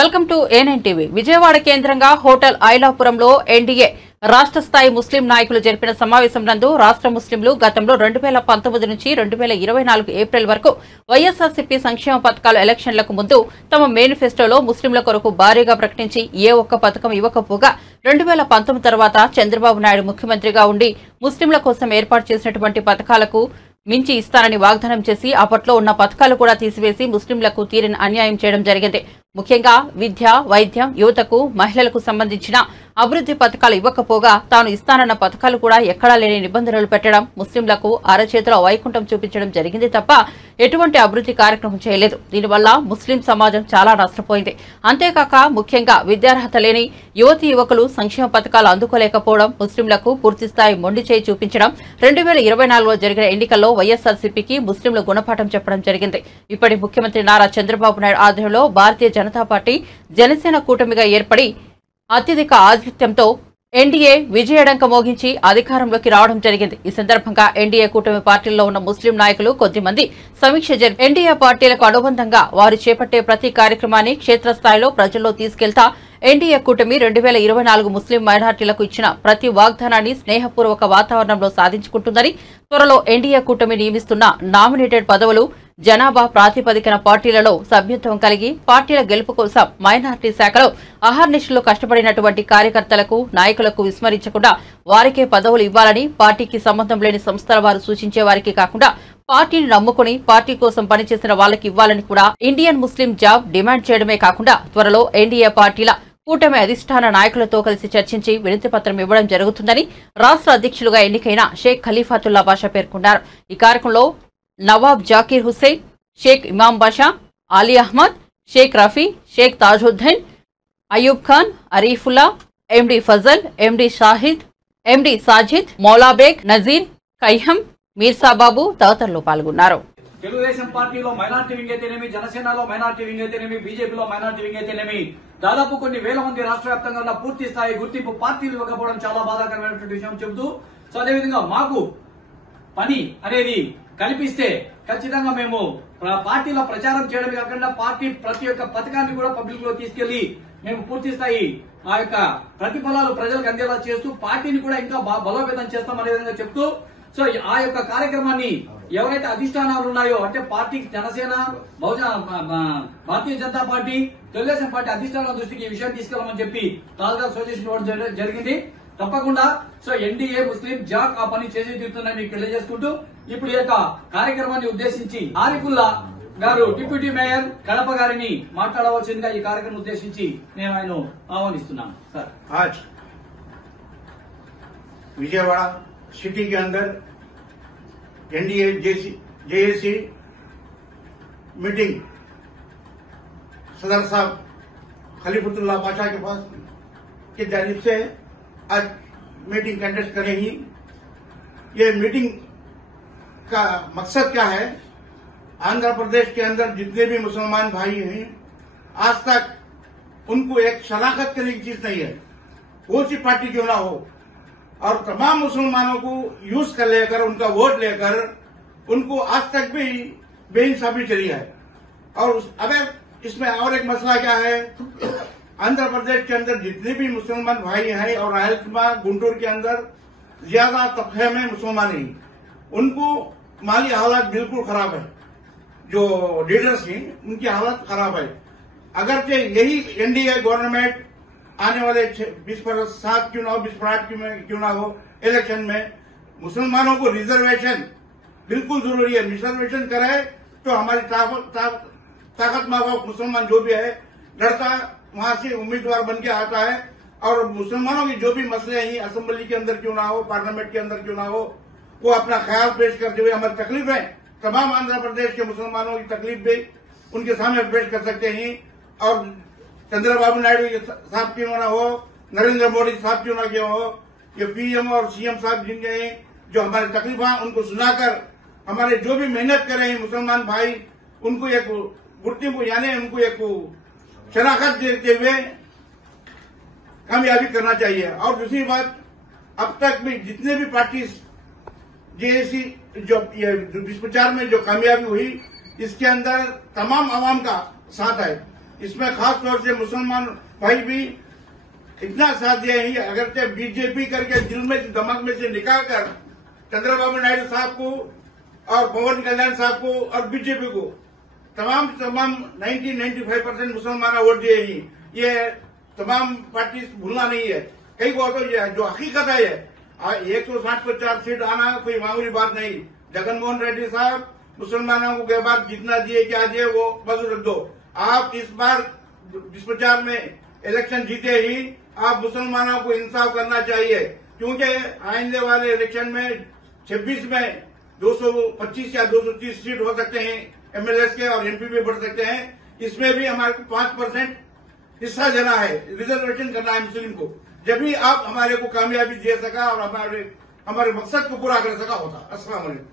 Welcome to A9 TV. Vijayawada కేంద్రంగా hotel ఐలాపురంలో NDA రాష్ట్ర స్థాయి ముస్లిం నాయకులు జరిపిన సమావేశం నందు రాష్ట్ర ముస్లింలు గతంలో 2019 నుంచి 2024 ఏప్రిల్ వరకు వైఎస్ఆర్సీపీ సంక్షేమ పథకాలు ఎలక్షన్లకు ముందు తమ మేనిఫెస్టోలో ముస్లింల కొరకు భారీగా ప్రకటించి ఏ ఒక్క పథకం ఇవ్వకపోగా 2019 తర్వాత చంద్రబాబు నాయుడు ముఖ్యమంత్రిగా ఉండి ముస్లింల కోసం ఏర్పాటు చేసినటువంటి పథకాలకు మించి ఇస్తానని వాగ్దానం చేసి అప్పట్లో ఉన్న పథకాలు కూడా తీసివేసి ముస్లింలకు తీరని అన్యాయం చేయడం జరిగింది. ముఖ్యంగా విద్య, వైద్యం, యువతకు, మహిళలకు సంబంధించిన అభివృద్ధి పథకాలు ఇవ్వకపోగా తాను ఇస్తానన్న పథకాలు కూడా ఎక్కడా లేని నిబంధనలు పెట్టడం, ముస్లింలకు అరచేతిలో వైకుంఠం చూపించడం జరిగింది తప్ప ఎటువంటి అభివృద్ధి కార్యక్రమం చేయలేదు. దీనివల్ల ముస్లిం సమాజం చాలా నష్టపోయింది. అంతేకాక ముఖ్యంగా విద్యార్హత లేని యువతీ యువకులు సంక్షేమ పథకాలు అందుకోలేకపోవడం, ముస్లింలకు పూర్తిస్థాయి మొండి చేయి చూపించడం, 2024లో జరిగిన ఎన్నికల్లో వైఎస్ఆర్సీపీకి ముస్లింలు గుణపాఠం చెప్పడం జరిగింది. ఇప్పటి ముఖ్యమంత్రి నారా చంద్రబాబు నాయుడు ఆధ్వర్యంలో భారతీయ జనతా పార్టీ, జనసేన కూటమిగా ఏర్పడి అత్యధిక ఆధిక్యంతో ఎన్డీఏ విజయడంక మోగించి అధికారంలోకి రావడం జరిగింది. ఈ సందర్భంగా ఎన్డీఏ కూటమి పార్టీల్లో ఉన్న ముస్లిం నాయకులు కొద్దిమంది సమీక్ష జరిపి ఎన్డీఏ పార్టీలకు అనుబంధంగా వారు చేపట్టే ప్రతి కార్యక్రమాన్ని క్షేత్రస్థాయిలో ప్రజల్లో తీసుకెళ్తా ఎన్డీఏ కూటమి 2024 ముస్లిం మైనార్టీలకు ఇచ్చిన ప్రతి వాగ్దానాన్ని స్నేహపూర్వక వాతావరణంలో సాధించుకుంటుందని, త్వరలో ఎన్డీఏ కూటమి నియమిస్తున్న నామినేటెడ్ పదవులు జనాభా ప్రాతిపదికన పార్టీలలో సభ్యత్వం కలిగి పార్టీల గెలుపు కోసం మైనార్టీ శాఖలో అహర్నిశలు కష్టపడినటువంటి కార్యకర్తలకు, నాయకులకు విస్మరించకుండా వారికే పదవులు ఇవ్వాలని, పార్టీకి సంబంధం లేని సంస్థల వారు సూచించే వారికి కాకుండా పార్టీని నమ్ముకుని పార్టీ కోసం పనిచేసిన వాళ్లకు ఇవ్వాలని కూడా ఇండియన్ ముస్లిం జాబ్ డిమాండ్ చేయడమే కాకుండా త్వరలో ఎన్డీఏ పార్టీల కూటమి అధిష్టాన నాయకులతో కలిసి చర్చించి వినతిపత్రం ఇవ్వడం జరుగుతుందని రాష్ట్ర అధ్యక్షులుగా ఎన్నికైన షేక్ ఖలీఫాతుల్లా బాషా పేర్కొన్నారు. ఈ కార్యక్రమంలో నవాబ్ జాకీర్ హుస్సేన్, షేక్ ఇమాం బాషా, అలీ అహ్మద్, షేక్ రఫీ, షేక్ తాజుద్దీన్, అయూబ్ ఖాన్, అరీఫుల్లా, ఎండి ఫజల్, ఎండి షాహిద్, ఎండి సాజిద్, మౌలాబేగ్, నజీర్, కైహం, మీర్సాబాబు తదితరులు పాల్గొన్నారు. తెలుగుదేశం పార్టీలో మైనార్టీ వింగ్ అయితేనేమి, జనసేనలో మైనార్టీ వింగ్ అయితేనేమి, బీజేపీలో మైనార్టీ వింగ్ అయితేనేమి దాదాపు కొన్ని వేల మంది రాష్ట్ర వ్యాప్తంగా ఉన్న పూర్తి స్థాయి గుర్తింపు పార్టీలు ఇవ్వకపోవడం చాలా బాధాకరమైనటువంటి విషయం చెబుతూ, సో అదేవిధంగా మాకు పని అనేది కల్పిస్తే ఖచ్చితంగా మేము పార్టీలో ప్రచారం చేయడమే కాకుండా పార్టీ ప్రతి ఒక్క పథకాన్ని కూడా పబ్లిక్ లో తీసుకెళ్లి మేము పూర్తి స్థాయి ఆ యొక్క ప్రతిఫలాలు ప్రజలకు అందేలా చేస్తూ పార్టీని కూడా ఇంకా బలోపేతం చేస్తామనే విధంగా చెప్తూ, సో ఆ యొక్క కార్యక్రమాన్ని ఎవరైతే అధిష్టానాలు ఉన్నాయో అంటే పార్టీ జనసేన, భారతీయ జనతా పార్టీ, తెలుగుదేశం పార్టీ అధిష్టానాల దృష్టికి ఈ విషయం తీసుకెళ్లమని చెప్పి తాజాగా సజెషన్ ఇవ్వడం జరిగింది. తప్పకుండా సో ఎన్డీఏ ముస్లిం జాక్ ఆ పని చేసి తీరుతుందని మీకు తెలియజేసుకుంటూ, ఇప్పుడు ఈ యొక్క కార్యక్రమాన్ని ఉద్దేశించి ఆరిఫుల్లా గారు డిప్యూటీ మేయర్ కడప గారిని మాట్లాడవలసిందిగా ఈ కార్యక్రమం ఉద్దేశించి నేను ఆయన ఆహ్వానిస్తున్నాను. సార్, आज विजयवाड़ा सिटी के अंदर एनडीए जेएसी मीटिंग सदर साहब खलीफुल्लाह बादशाह के पास की जानिब से आज मीटिंग कंडक्ट करेंगी। ये मीटिंग का मकसद क्या है? आंध्र प्रदेश के अंदर जितने भी मुसलमान भाई हैं आज तक उनको एक शनाख्त करने की चीज नहीं है, कौन सी पार्टी क्यों ना हो, और तमाम मुसलमानों को यूज कर लेकर उनका वोट लेकर उनको आज तक भी बेइंसाफी चली है। और अगर इसमें और एक मसला क्या है, आंध्र प्रदेश के अंदर जितने भी मुसलमान भाई हैं और रायलसीमा गुंटूर के अंदर ज्यादा तबके में मुसलमान हैं, उनको माली हालात बिल्कुल खराब है। जो लीडर्स हैं उनकी हालत खराब है। अगरचे यही एनडीए गवर्नमेंट आने वाले 20% क्यों ना हो, 20% क्यों ना हो, इलेक्शन में मुसलमानों को रिजर्वेशन बिल्कुल जरूरी है। रिजर्वेशन करे तो हमारी ताकत माफक मुसलमान जो भी है लड़ता वहां से उम्मीदवार बन के आता है, और मुसलमानों के जो भी मसले हैं असेंबली के अंदर क्यों ना हो, पार्लियामेंट के अंदर क्यों ना हो, वो अपना ख्याल पेश करते हुए हमारी तकलीफ है तमाम आंध्र प्रदेश के मुसलमानों की तकलीफ भी उनके सामने पेश कर सकते हैं। और चंद्रबाबू नायडू साहब क्यों ना हो, नरेंद्र मोदी साहब क्यों ना क्यों हो, ये पीएम और सीएम साहब जिनके हैं जो हमारी तकलीफ उनको सुनाकर हमारे जो भी मेहनत कर रहे हैं मुसलमान भाई उनको एक गुर्तिंप यानी उनको एक शनाख्त देते हुए कामयाबी करना चाहिए। और दूसरी बात, अब तक भी जितने भी पार्टी जेएसी जो दुष्प्रचार में जो कामयाबी हुई इसके अंदर तमाम आवाम का साथ है। इसमें खास तौर से मुसलमान भाई भी इतना साथ दिया ही, अगरचे बीजेपी करके दिल में दिमाग में से निकाल कर चंद्रबाबू नायडू साहब को और पवन कल्याण साहब को और बीजेपी को तमाम 90-95% मुसलमान वोट दिए ही। ये तमाम पार्टी भूलना नहीं है। कई को तो ये जो हकीकत है, 160 पर 4 सीट आना कोई मामूली बात नहीं। जगनमोहन रेड्डी साहब मुसलमानों को के बाद जितना दिए क्या दिए वो बस रख दो। आप इस बार इस प्रचार में इलेक्शन जीते ही आप मुसलमानों को इंसाफ करना चाहिए, क्योंकि आइंदे वाले इलेक्शन में 26 में 225 या 230 सीट हो सकते हैं एमएलएस के, और एमपी भी बढ़ सकते हैं। इसमें भी हमारे को 5% हिस्सा देना है, रिजर्वेशन करना है मुस्लिम को। जब भी आप हमारे को कामयाबी दे सका और हमारे मकसद को पूरा कर सका होता। अस्सलाम वालेकुम।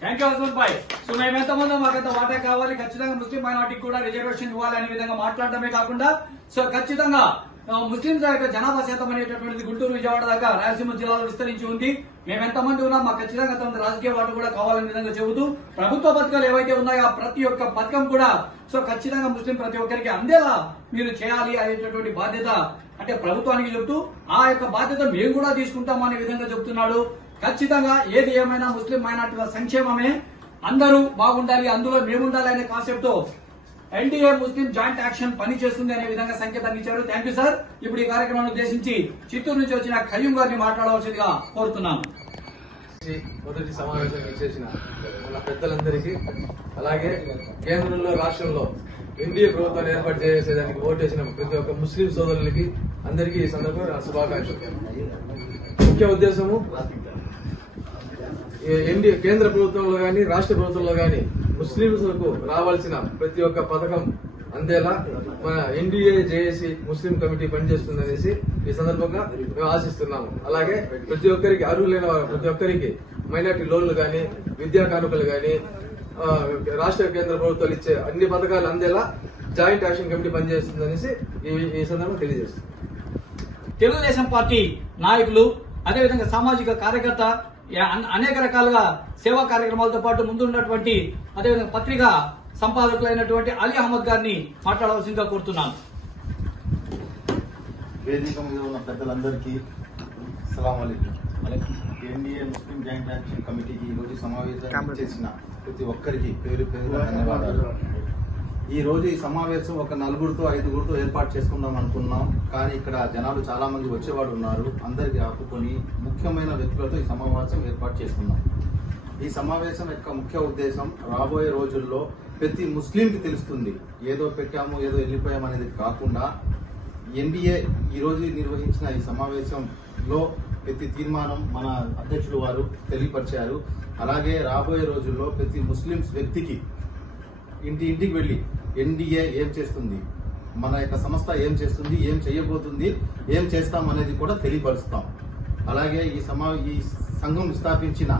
థ్యాంక్ యూ హస్బెండ్ భాయ్. సో మేమెంతమందో మాకంత వాటా కావాలి, ఖచ్చితంగా ముస్లిం మైనార్టీకి కూడా రిజర్వేషన్ ఇవ్వాలి అనే విధంగా మాట్లాడటమే కాకుండా సో ఖచ్చితంగా ముస్లింస్ యొక్క జనాభా శాతం అనేటటువంటిది గుంటూరు విజయవాడ దాకా రాయలసీమ జిల్లాలో విస్తరించి ఉంది. మేమెంతమంది ఉన్నా మాకు ఖచ్చితంగా తమ రాజకీయ వాటు కూడా కావాలనే విధంగా చెబుతూ ప్రభుత్వ పథకాలు ఏవైతే ఉన్నాయో ఆ ప్రతి ఒక్క పథకం కూడా సో ఖచ్చితంగా ముస్లిం ప్రతి ఒక్కరికి అందేలా మీరు చేయాలి అనేటటువంటి బాధ్యత అంటే ప్రభుత్వానికి చెబుతూ ఆ యొక్క బాధ్యత మేము కూడా తీసుకుంటాం అనే విధంగా చెబుతున్నాడు. ఖచ్చితంగా ఏది ఏమైనా ముస్లిం మైనార్టీల సంక్షేమమే, అందరూ బాగుండాలి, అందులో మేముండాలి అనే కాన్సెప్ట్ తో ఎన్డీఏ ముస్లిం జాయింట్ యాక్షన్ పనిచేస్తుంది అనే విధంగా సంకేతాన్ని ఇచ్చారు. Thank you sir. ఇప్పుడు ఈ కార్యక్రమాన్ని ఉద్దేశించి చిత్తూరు నుంచి వచ్చిన ఖయ్యూం గారిని మాట్లాడవలసిందిగా కోరుతున్నాను. మొదటి సమావేశం చేసిన మన పెద్దలందరికీ, అలాగే కేంద్రంలో రాష్ట్రంలో ఎన్డీఏ ప్రభుత్వాన్ని ఏర్పాటు చేసేదానికి ఓటేసిన ప్రతి ఒక్క ముస్లిం సోదరులకి అందరికీ ఈ సందర్భంగా శుభాకాంక్షలు. ముఖ్య ఉద్దేశము ఎన్డీఏ కేంద్ర ప్రభుత్వంలో గాని రాష్ట్ర ప్రభుత్వంలో గాని ముస్లింలకు రావాల్సిన ప్రతి ఒక్క పథకం అందేలా మన ఎన్డీఏ జేఏసీ ముస్లిం కమిటీ పనిచేస్తుందనేసి ఈ సందర్భంగా మేము ఆశిస్తున్నాము. అలాగే ప్రతి ఒక్కరికి అర్హులైన ప్రతి ఒక్కరికి మైనార్టీ లోన్లు గాని, విద్యా కానుకలు గాని, రాష్ట్ర కేంద్ర ప్రభుత్వాలు ఇచ్చే అన్ని పథకాలు అందేలా జాయింట్ యాక్షన్ కమిటీ పనిచేస్తుందనేసి ఈ సందర్భంగా తెలియజేస్తుంది. తెలుగుదేశం పార్టీ నాయకులు, అదేవిధంగా సామాజిక కార్యకర్త, అనేక రకాలుగా సేవా కార్యక్రమాలతో పాటు ముందున్నటువంటి అదేవిధంగా పత్రికా సంపాదకులైనటువంటి అలీ అహ్మద్ గారిని మాట్లాడవలసిందిగా కోరుతున్నాను. వేదిక మీద ఉన్న పెద్దలందరికీ అస్సలాము అలైకుం. ఎన్డీఏ ముస్లిం జాయింట్ యాక్షన్ కమిటీకి ఈ రోజు సమావేశం చేసిన ప్రతి ఒక్కరికి పేరు పేరుగా ధన్యవాదాలు. ఈ రోజు ఈ సమావేశం ఒక 4 5 ఏర్పాటు చేసుకుందాం అనుకున్నాం, కానీ ఇక్కడ జనాలు చాలా మంది వచ్చేవాడు ఉన్నారు. అందరికీ ఆపుకొని ముఖ్యమైన వ్యక్తులతో ఈ సమావేశం ఏర్పాటు చేసుకున్నాం. ఈ సమావేశం యొక్క ముఖ్య ఉద్దేశం రాబోయే రోజుల్లో ప్రతి ముస్లింకి తెలుస్తుంది, ఏదో పెట్టాము ఏదో వెళ్ళిపోయాము అనేది కాకుండా ఎన్డీఏ ఈ రోజు నిర్వహించిన ఈ సమావేశంలో ప్రతి తీర్మానం మన అధ్యక్షులు వారు తెలియపరిచారు. అలాగే రాబోయే రోజుల్లో ప్రతి ముస్లింస్ వ్యక్తికి ఇంటికి వెళ్లి ఎన్డీఏ ఏం చేస్తుంది, మన యొక్క సంస్థ ఏం చేస్తుంది, ఏం చేయబోతుంది, ఏం చేస్తాం అనేది కూడా తెలియపరుస్తాం. అలాగే ఈ సంఘం స్థాపించిన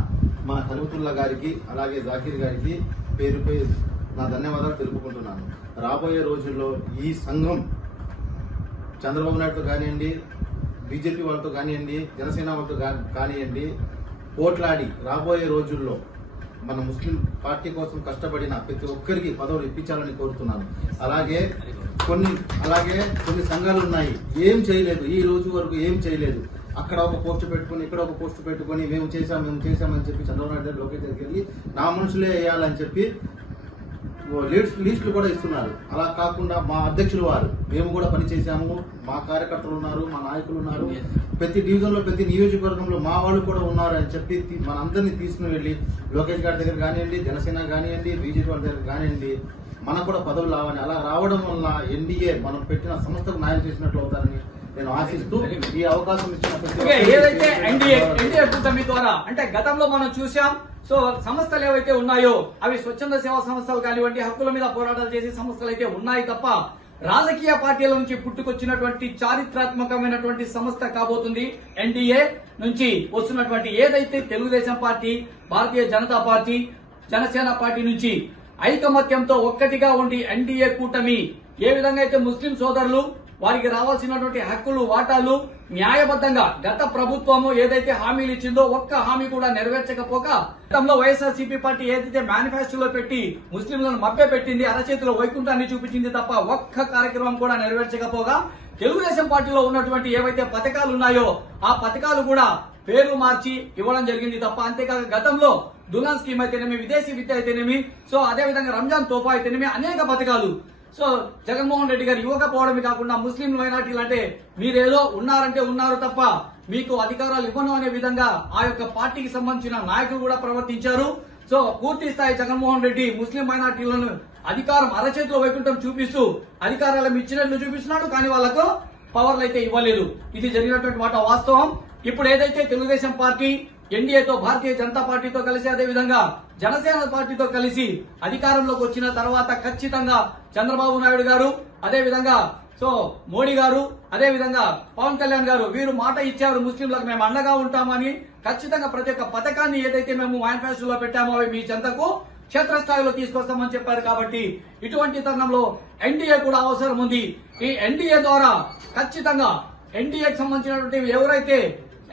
మన ఖలీఫుల్లా గారికి అలాగే జాకీర్ గారికి పేరు పేరు నా ధన్యవాదాలు తెలుపుకుంటున్నాను. రాబోయే రోజుల్లో ఈ సంఘం చంద్రబాబు నాయుడుతో కానివ్వండి, బీజేపీ వాళ్ళతో కానివ్వండి, జనసేన వాళ్ళతో కానివ్వండి, పోట్లాడి రాబోయే రోజుల్లో మన ముస్లిం పార్టీ కోసం కష్టపడిన ప్రతి ఒక్కరికి పదవులు ఇప్పించాలని కోరుతున్నాను. అలాగే కొన్ని సంఘాలు ఉన్నాయి, ఏం చేయలేదు, ఈ రోజు వరకు ఏం చేయలేదు. అక్కడ ఒక పోస్ట్ పెట్టుకుని ఇక్కడ ఒక పోస్ట్ పెట్టుకుని మేము చేశామని చెప్పి చంద్రబాబు నాయుడు గారు లోకేష్ దగ్గరికి వెళ్ళి నా మనుషులే వేయాలని చెప్పి లిస్టులు కూడా ఇస్తున్నారు. అలా కాకుండా మా అధ్యక్షులు వారు మేము కూడా పనిచేశాము, మా కార్యకర్తలు ఉన్నారు, మా నాయకులు ఉన్నారు, ప్రతి డివిజన్ లో ప్రతి నియోజకవర్గంలో మా వాళ్ళు కూడా ఉన్నారు అని చెప్పి మనందరినీ తీసుకుని వెళ్లి లోకేష్ గారి దగ్గర కానివ్వండి, జనసేన కానివ్వండి, బీజేపీ వాళ్ళ దగ్గర కానివ్వండి, మనకు కూడా పదవులు రావాలి. అలా రావడం వల్ల ఎన్డీఏ మనం పెట్టిన సంస్థకు న్యాయం చేసినట్లు అవుతారని నేను ఆశిస్తూ ఈ అవకాశం ఇచ్చిన ఏదైతే ఎన్డీఏ కూటమి ద్వారా అంటే గతంలో మనం చూసాం. సో సంస్థలు ఏవైతే ఉన్నాయో అవి స్వచ్ఛంద సేవా సంస్థలు కానివ్వండి, హక్కుల మీద పోరాటాలు చేసే సంస్థలు అయితే ఉన్నాయి తప్ప రాజకీయ పార్టీల నుంచి పుట్టుకొచ్చినటువంటి చారిత్రాత్మకమైనటువంటి సంస్థ కాబోతుంది ఎన్డీఏ నుంచి వస్తున్నటువంటి ఏదైతే తెలుగుదేశం పార్టీ, భారతీయ జనతా పార్టీ, జనసేన పార్టీ నుంచి ఐకమత్యంతో ఒక్కటిగా ఉండి ఎన్డీఏ కూటమి ఏ విధంగా అయితే ముస్లిం సోదరులు వారికి రావాల్సినటువంటి హక్కులు వాటాలు న్యాయబద్ధంగా గత ప్రభుత్వము ఏదైతే హామీలు ఇచ్చిందో ఒక్క హామీ కూడా నెరవేర్చకపోగా గతంలో వైఎస్ఆర్సీపీ పార్టీ ఏదైతే మేనిఫెస్టోలో పెట్టి ముస్లింలను మభ్య పెట్టింది, అరచేతిలో వైకుంఠాన్ని చూపించింది తప్ప ఒక్క కార్యక్రమం కూడా నెరవేర్చకపోగా తెలుగుదేశం పార్టీలో ఉన్నటువంటి ఏవైతే పథకాలు ఉన్నాయో ఆ పథకాలు కూడా పేర్లు మార్చి ఇవ్వడం జరిగింది తప్ప, అంతేకాక గతంలో దులాన్ స్కీమ్ అయితేనేమి, విదేశీ విద్య అయితేనేమి, సో అదేవిధంగా రంజాన్ తోఫా అయితేనేమి అనేక పథకాలు సో జగన్మోహన్ రెడ్డి గారు ఇవ్వకపోవడమే కాకుండా ముస్లిం మైనార్టీలు అంటే మీరేదో ఉన్నారంటే ఉన్నారు తప్ప మీకు అధికారాలు ఇవ్వను అనే విధంగా ఆ యొక్క పార్టీకి సంబంధించిన నాయకులు కూడా ప్రవర్తించారు. సో పూర్తి స్థాయి జగన్మోహన్ రెడ్డి ముస్లిం మైనార్టీలను అధికారం అరచేతిలో వైకుంఠం చూపిస్తూ అధికారాలను ఇచ్చినట్లు చూపిస్తున్నాడు, కానీ వాళ్లకు పవర్లు అయితే ఇవ్వలేదు. ఇది జరిగినటువంటి మాట వాస్తవం. ఇప్పుడు ఏదైతే తెలుగుదేశం పార్టీ ఎన్డీఏతో, భారతీయ జనతా పార్టీతో కలిసి అదేవిధంగా జనసేన పార్టీతో కలిసి అధికారంలోకి వచ్చిన తర్వాత ఖచ్చితంగా చంద్రబాబు నాయుడు గారు, అదేవిధంగా సో మోడీ గారు, అదేవిధంగా పవన్ కళ్యాణ్ గారు వీరు మాట ఇచ్చారు ముస్లింలకు మేము అండగా ఉంటామని. ఖచ్చితంగా ప్రతి ఒక్క పథకాన్ని ఏదైతే మేము మేనిఫెస్టోలో పెట్టామో అవి మీ చెంతకు క్షేత్రస్థాయిలో తీసుకొస్తామని చెప్పారు. కాబట్టి ఇటువంటి తరుణంలో ఎన్డీఏ కూడా అవసరం ఉంది. ఈ ఎన్డీఏ ద్వారా ఖచ్చితంగా ఎన్డీఏకి సంబంధించినటువంటి ఎవరైతే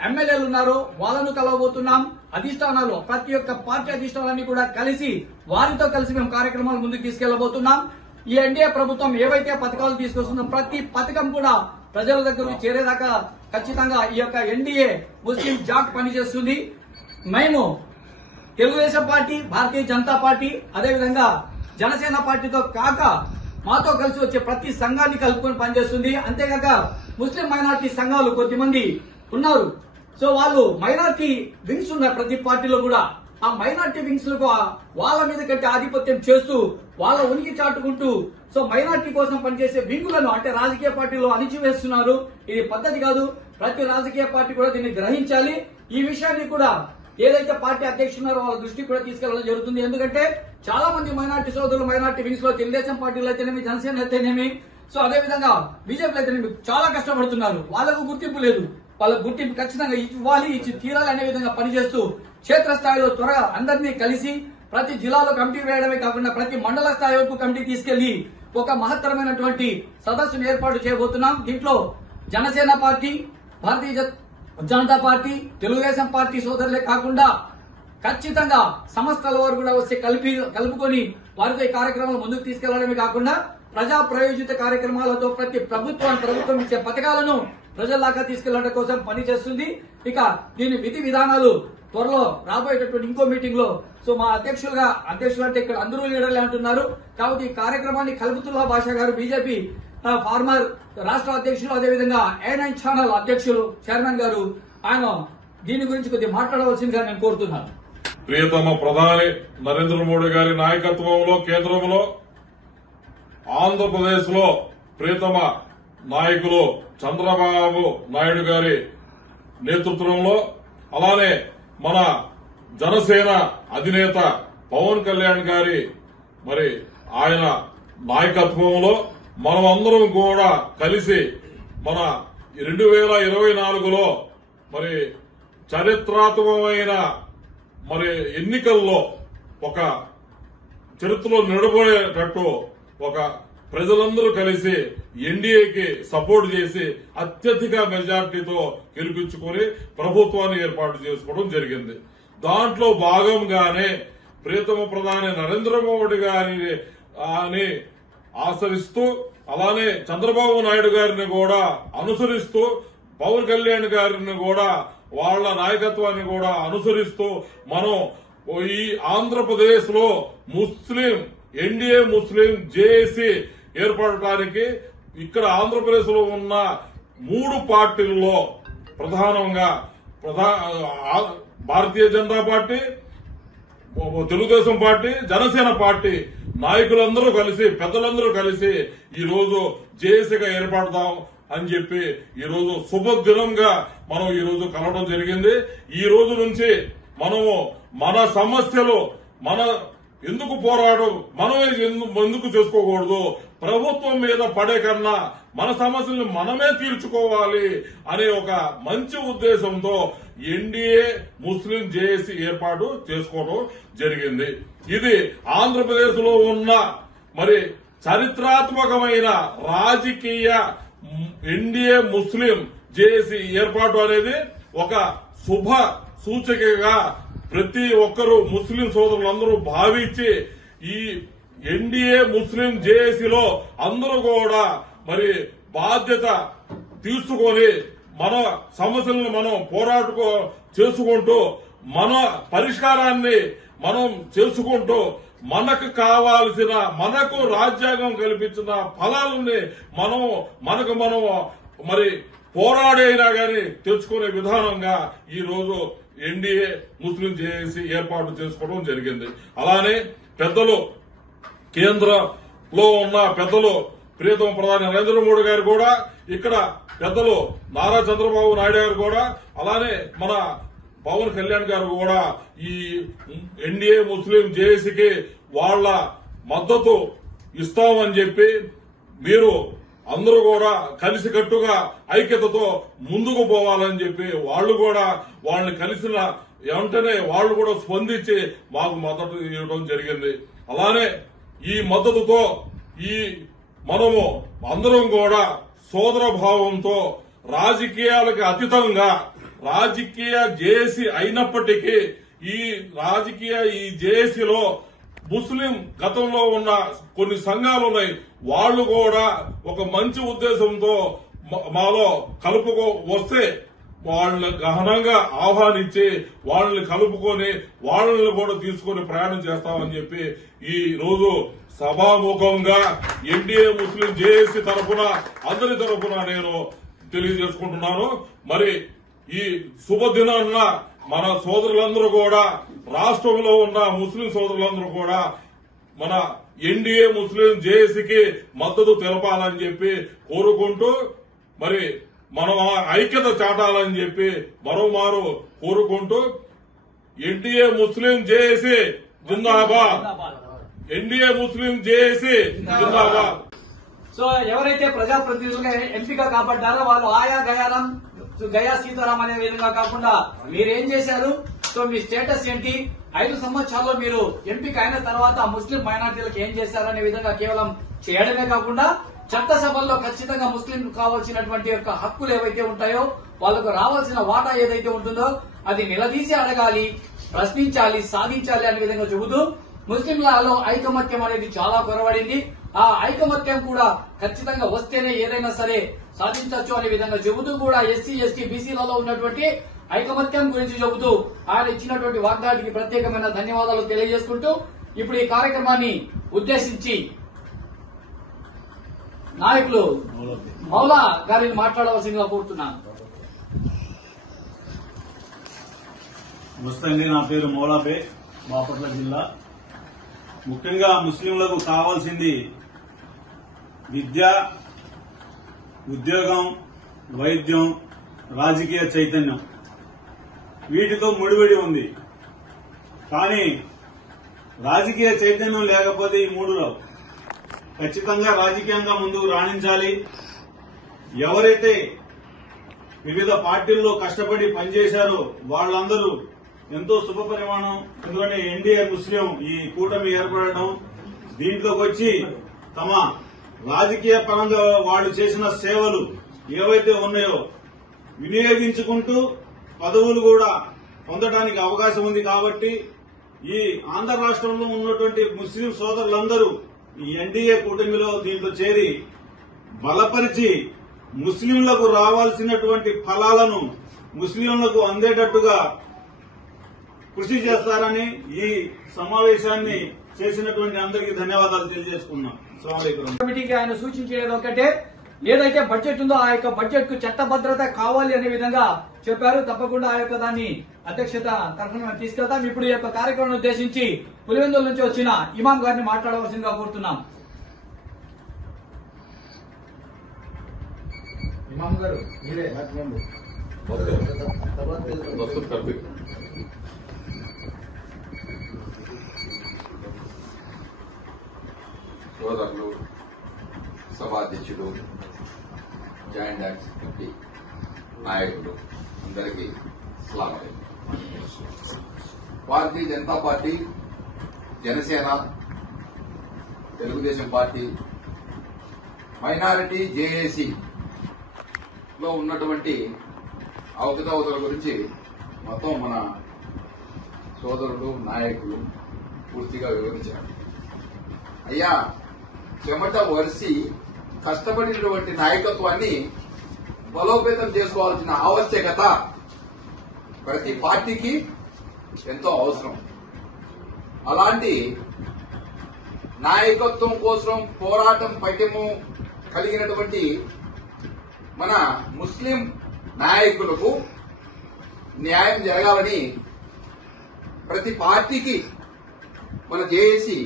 ఎమ్మెల్యేలు ఉన్నారో వాళ్ళను కలవబోతున్నాం. అధిష్టానాలు ప్రతి ఒక్క పార్టీ అధిష్టానాన్ని కూడా కలిసి వారితో కలిసి మేము కార్యక్రమాలు ముందుకు తీసుకెళ్లబోతున్నాం. ఈ ఎన్డీఏ ప్రభుత్వం ఏవైతే పథకాలు తీసుకొస్తుందో ప్రతి పథకం కూడా ప్రజల దగ్గరకు చేరేదాకా ఖచ్చితంగా ఈ యొక్క ఎన్డీఏ ముస్లిం జాట్ పనిచేస్తుంది. మేము తెలుగుదేశం పార్టీ, భారతీయ జనతా పార్టీ, అదేవిధంగా జనసేన పార్టీతో కాక మాతో కలిసి వచ్చే ప్రతి సంఘాన్ని కలుపుకొని పనిచేస్తుంది. అంతేకాక ముస్లిం మైనార్టీ సంఘాలు కొద్దిమంది ఉన్నారు. సో వాళ్ళు మైనార్టీ వింగ్స్ ఉన్నారు ప్రతి పార్టీలో కూడా. ఆ మైనార్టీ వింగ్స్ లకు వాళ్ళ మీద కంటే ఆధిపత్యం చేస్తూ వాళ్ళ ఉనికి చాటుకుంటూ సో మైనార్టీ కోసం పనిచేసే వింగులను అంటే రాజకీయ పార్టీలో అణిచివేస్తున్నారు. ఇది పద్ధతి కాదు. ప్రతి రాజకీయ పార్టీ కూడా దీన్ని గ్రహించాలి. ఈ విషయాన్ని కూడా ఏదైతే పార్టీ అధ్యక్షులు ఉన్నారో వాళ్ళ దృష్టికి కూడా తీసుకెళ్లడం జరుగుతుంది. ఎందుకంటే చాలా మంది మైనార్టీ సోదరులు మైనార్టీ వింగ్స్ లో తెలుగుదేశం పార్టీలో అయితేనేమి, జనసేన అయితేనేమి, సో అదేవిధంగా బీజేపీ అయితేనేమి చాలా కష్టపడుతున్నారు. వాళ్ళకు గుర్తింపు లేదు. వాళ్ళకు గుర్తింపు ఖచ్చితంగా ఇవ్వాలి, ఇచ్చి తీరాలి అనే విధంగా పనిచేస్తూ క్షేత్రస్థాయిలో త్వరగా అందరినీ కలిసి ప్రతి జిల్లాలో కమిటీ వేయడమే కాకుండా ప్రతి మండల స్థాయి వరకు కమిటీ తీసుకెళ్లి ఒక మహత్తరమైనటువంటి సదస్సును ఏర్పాటు చేయబోతున్నాం. దీంట్లో జనసేన పార్టీ, భారతీయ జనతా పార్టీ, తెలుగుదేశం పార్టీ సోదరులే కాకుండా ఖచ్చితంగా సంస్థల వారు కూడా వచ్చి కలుపుకొని వారితో ఈ కార్యక్రమాలు ముందుకు తీసుకెళ్లడమే కాకుండా ప్రజా ప్రయోజిత కార్యక్రమాలతో ప్రతి ప్రభుత్వం ఇచ్చే పథకాలను ప్రజల దాకా తీసుకెళ్లడం కోసం పనిచేస్తుంది. ఇక దీని విధి విధానాలు త్వరలో రాబోయేటటువంటి ఇంకో మీటింగ్ లో సో మా అధ్యక్షులు అంటే ఇక్కడ అందరూ లీడర్లే అంటున్నారు. కాబట్టి ఈ కార్యక్రమాన్ని కల్పుతుల్లా బాషా గారు బీజేపీ ఫార్మర్ రాష్ట్ర అధ్యక్షులు, అదేవిధంగా A9 ఛానల్ అధ్యక్షులు చైర్మన్ గారు ఆయన దీని గురించి కొద్దిగా మాట్లాడవలసిందిగా నేను కోరుతున్నాను. ప్రియతమ ప్రధాని నరేంద్ర మోడీ గారి నాయకత్వంలో కేంద్రంలో ఆంధ్రప్రదేశ్ లో ప్రియతమ నాయకులు చంద్రబాబు నాయుడు గారి నేతృత్వంలో అలానే మన జనసేన అధినేత పవన్ కళ్యాణ్ గారి మరి ఆయన నాయకత్వంలో మనమందరం కూడా కలిసి మన 2024లో మరి చరిత్రాత్మకమైన మరి ఎన్నికల్లో ఒక చరిత్రలో నిలబడేటట్టు ఒక ప్రజలందరూ కలిసి ఎన్డీఏకి సపోర్ట్ చేసి అత్యధిక మెజార్టీతో గెలిపించుకుని ప్రభుత్వాన్ని ఏర్పాటు చేసుకోవడం జరిగింది. దాంట్లో భాగంగానే ప్రియతమ ప్రధాని నరేంద్ర మోడీ గారిని ఆచరిస్తూ అలానే చంద్రబాబు నాయుడు గారిని కూడా అనుసరిస్తూ పవన్ కళ్యాణ్ గారిని కూడా వాళ్ల నాయకత్వాన్ని కూడా అనుసరిస్తూ మనం ఈ ఆంధ్రప్రదేశ్ లో ఎన్డీఏ ముస్లిం జేఏసీ ఏర్పడటానికి ఇక్కడ ఆంధ్రప్రదేశ్ లో ఉన్న 3 పార్టీల్లో ప్రధానంగా Bharatiya Janata party, Telugu Desam party, Janasena party నాయకులందరూ కలిసి పెద్దలందరూ కలిసి ఈ రోజు జేఏసీగా ఏర్పడతాం అని చెప్పి ఈ రోజు శుభదినంగా మనం ఈ రోజు కలవడం జరిగింది. ఈ రోజు నుంచి మనము మన సమస్యలు ఎందుకు పోరాడు మనమే ఎందుకు చేసుకోకూడదు, ప్రభుత్వం మీద పడే కన్నా మన సమస్యలను మనమే తీర్చుకోవాలి అనే ఒక మంచి ఉద్దేశంతో ఎన్డీఏ ముస్లిం జేఏసీ ఏర్పాటు చేసుకోవడం జరిగింది. ఇది ఆంధ్రప్రదేశ్ లో ఉన్న మరి చరిత్రాత్మకమైన రాజకీయ ఎన్డీఏ ముస్లిం జేఏసీ ఏర్పాటు అనేది ఒక శుభ సూచికగా ప్రతి ఒక్కరూ ముస్లిం సోదరులందరూ భావించి ఈ ఎన్డీఏ ముస్లిం జేఏసీలో అందరూ కూడా మరి బాధ్యత తీసుకొని మన సమస్యలను మనం చేసుకుంటూ మన పరిష్కారాన్ని మనం చేసుకుంటూ మనకు కావాల్సిన మనకు రాజ్యాంగం కల్పించిన ఫలాలని మనకు మరి పోరాడైనా గాని తెచ్చుకునే విధానంగా ఈ రోజు ఎన్డీఏ ముస్లిం జేఏసీ ఏర్పాటు చేసుకోవడం జరిగింది. అలానే పెద్దలు కేంద్రంలో ఉన్న పెద్దలు ప్రియతమ ప్రధాని నరేంద్ర మోడీ గారు కూడా, ఇక్కడ పెద్దలు నారా చంద్రబాబు నాయుడు గారు కూడా, అలానే మన పవన్ కళ్యాణ్ గారు కూడా ఈ ఎన్డీఏ ముస్లిం జేఏసీకి వాళ్ల మద్దతు ఇస్తామని చెప్పి మీరు అందరూ కూడా కలిసికట్టుగా ఐక్యతతో ముందుకు పోవాలని చెప్పి వాళ్ళు కూడా వాళ్ళని కలిసిన వెంటనే వాళ్ళు కూడా స్పందించి మాకు మద్దతు ఇవ్వడం జరిగింది. అలానే ఈ మద్దతుతో మనము అందరం కూడా సోదర భావంతో రాజకీయాలకు అతీతంగా రాజకీయ జేఏసీ అయినప్పటికీ ఈ జేఏసీలో ముస్లిం గతంలో ఉన్న కొన్ని సంఘాలు ఉన్నాయి. వాళ్ళు కూడా ఒక మంచి ఉద్దేశంతో మాలో కలుపుకో వస్తే వాళ్ళని గహనంగా ఆహ్వానించి వాళ్ళని కలుపుకొని వాళ్ళని కూడా తీసుకొని ప్రయాణం చేస్తామని చెప్పి ఈ రోజు సభాముఖంగా ఎన్డీఏ ముస్లిం జేఏసీ తరఫున అందరి తరఫున నేను తెలియజేసుకుంటున్నాను. మరి ఈ శుభదినాన్న మన సోదరులందరూ కూడా, రాష్ట్రంలో ఉన్న ముస్లిం సోదరులందరూ కూడా మన ఎన్డీఏ ముస్లిం జేఏసీకి మద్దతు తెలపాలని చెప్పి కోరుకుంటూ, మరి మనం ఐక్యత చాటాలని చెప్పి మరోమారు కోరుకుంటూ, ఎన్డీఏ ముస్లిం జేఏసీ జిందాబాద్, ఎన్డీఏ ముస్లిం జేఏసీ జిందాబాద్. సో ఎవరైతే ప్రజాప్రతినిధులుగా ఎంపిక కాబడ్డారో వాళ్ళు గయా సీతారాం అనే విధంగా కాకుండా మీరేం చేశారు, సో మీ స్టేటస్ ఏంటి, 5 సంవత్సరాల్లో మీరు ఎంపిక అయిన తర్వాత ముస్లిం మైనార్టీలకు ఏం చేశారు అనే విధంగా కేవలం చేయడమే కాకుండా చట్టసభల్లో ఖచ్చితంగా ముస్లిం కావాల్సినటువంటి యొక్క హక్కులు ఏవైతే ఉంటాయో వాళ్లకు రావాల్సిన వాటా ఏదైతే ఉంటుందో అది నిలదీసి అడగాలి, ప్రశ్నించాలి, సాధించాలి అనే విధంగా చెబుతూ ముస్లింలలో ఐకమత్యం అనేది చాలా కొరవడింది. ఆ ఐకమత్యం కూడా ఖచ్చితంగా వస్తేనే ఏదైనా సరే సాధించవచ్చు అనే విధంగా చెబుతూ కూడా ఎస్సీ ఎస్టీ బీసీలలో ఉన్నటువంటి ఐకమత్యం గురించి చెబుతూ ఆయన ఇచ్చినటువంటి వాగ్దానికి ప్రత్యేకమైన ధన్యవాదాలు తెలియజేసుకుంటూ ఇప్పుడు ఈ కార్యక్రమాన్ని ఉద్దేశించి నాయకులు మౌలా గారిని మాట్లాడవలసిందిగా కోరుతున్నాను. నమస్తే, నా పేరు మౌలాబే, బాపట్ల జిల్లా. ముఖ్యంగా ముస్లింలకు కావాల్సింది విద్య, ఉద్యోగం, వైద్యం, రాజకీయ చైతన్యం. వీటితో ముడిపడి ఉంది. కానీ రాజకీయ చైతన్యం లేకపోతే ఈ మూడులో ఖచ్చితంగా రాజకీయంగా ముందుకు రాణించాలి. ఎవరైతే వివిధ పార్టీల్లో కష్టపడి పనిచేశారో వాళ్ళందరూ ఎంతో శుభ పరిమాణం. ఎందుకంటే ఎన్డీఏ ముస్లిం ఈ కూటమి ఏర్పడడం, దీంట్లోకి వచ్చి తమ రాజకీయ పరంగా వాళ్ళు చేసిన సేవలు ఏవైతే ఉన్నాయో వినియోగించుకుంటూ పదవులు కూడా పొందడానికి అవకాశం ఉంది. కాబట్టి ఈ ఆంధ్ర రాష్ట్రంలో ఉన్నటువంటి ముస్లిం సోదరులందరూ ఈ ఎన్డీఏ కూటమిలో దీంట్లో చేరి బలపరిచి ముస్లింలకు రావాల్సినటువంటి ఫలాలను ముస్లింలకు అందేటట్టుగా కృషి చేస్తారని ఈ సమావేశాన్ని చేసినటువంటి అందరికీ ధన్యవాదాలు తెలియజేసుకున్నాం. కమిటీకి ఆయన సూచించేది ఒకటే, ఏదైతే బడ్జెట్ ఉందో ఆ యొక్క బడ్జెట్ కు చట్టభద్రత కావాలి అనే విధంగా చెప్పారు. తప్పకుండా ఆ యొక్క దాన్ని అధ్యక్షత తరఫున తీసుకెళ్తాం. ఇప్పుడు ఈ యొక్క కార్యక్రమం ఉద్దేశించి పులివెందుల నుంచి వచ్చిన ఇమాం గారిని మాట్లాడవలసిందిగా కోరుతున్నాం. ఇమాం గారు మీరే సోదరులు, సభాధ్యక్షుడు, జాయింట్ యాక్షన్ కమిటీ నాయకులు అందరికీ అస్సలాము అలైకుం. Bharatiya Janata party, Janasena, Telugu Desam party, minority JAC లో ఉన్నటువంటి అవకతవకల గురించి మొత్తం మన సోదరుడు నాయకులు పూర్తిగా వివరించారు. అయ్యా, చెమట వరిసి కష్టపడినటువంటి నాయకత్వాన్ని బలోపేతం చేసుకోవాల్సిన ఆవశ్యకత ప్రతి పార్టీకి ఎంతో అవసరం. అలాంటి నాయకత్వం కోసం పోరాటం పటిము కలిగినటువంటి మన ముస్లిం నాయకులకు న్యాయం జరగాలని ప్రతి పార్టీకి మన జేఏసీ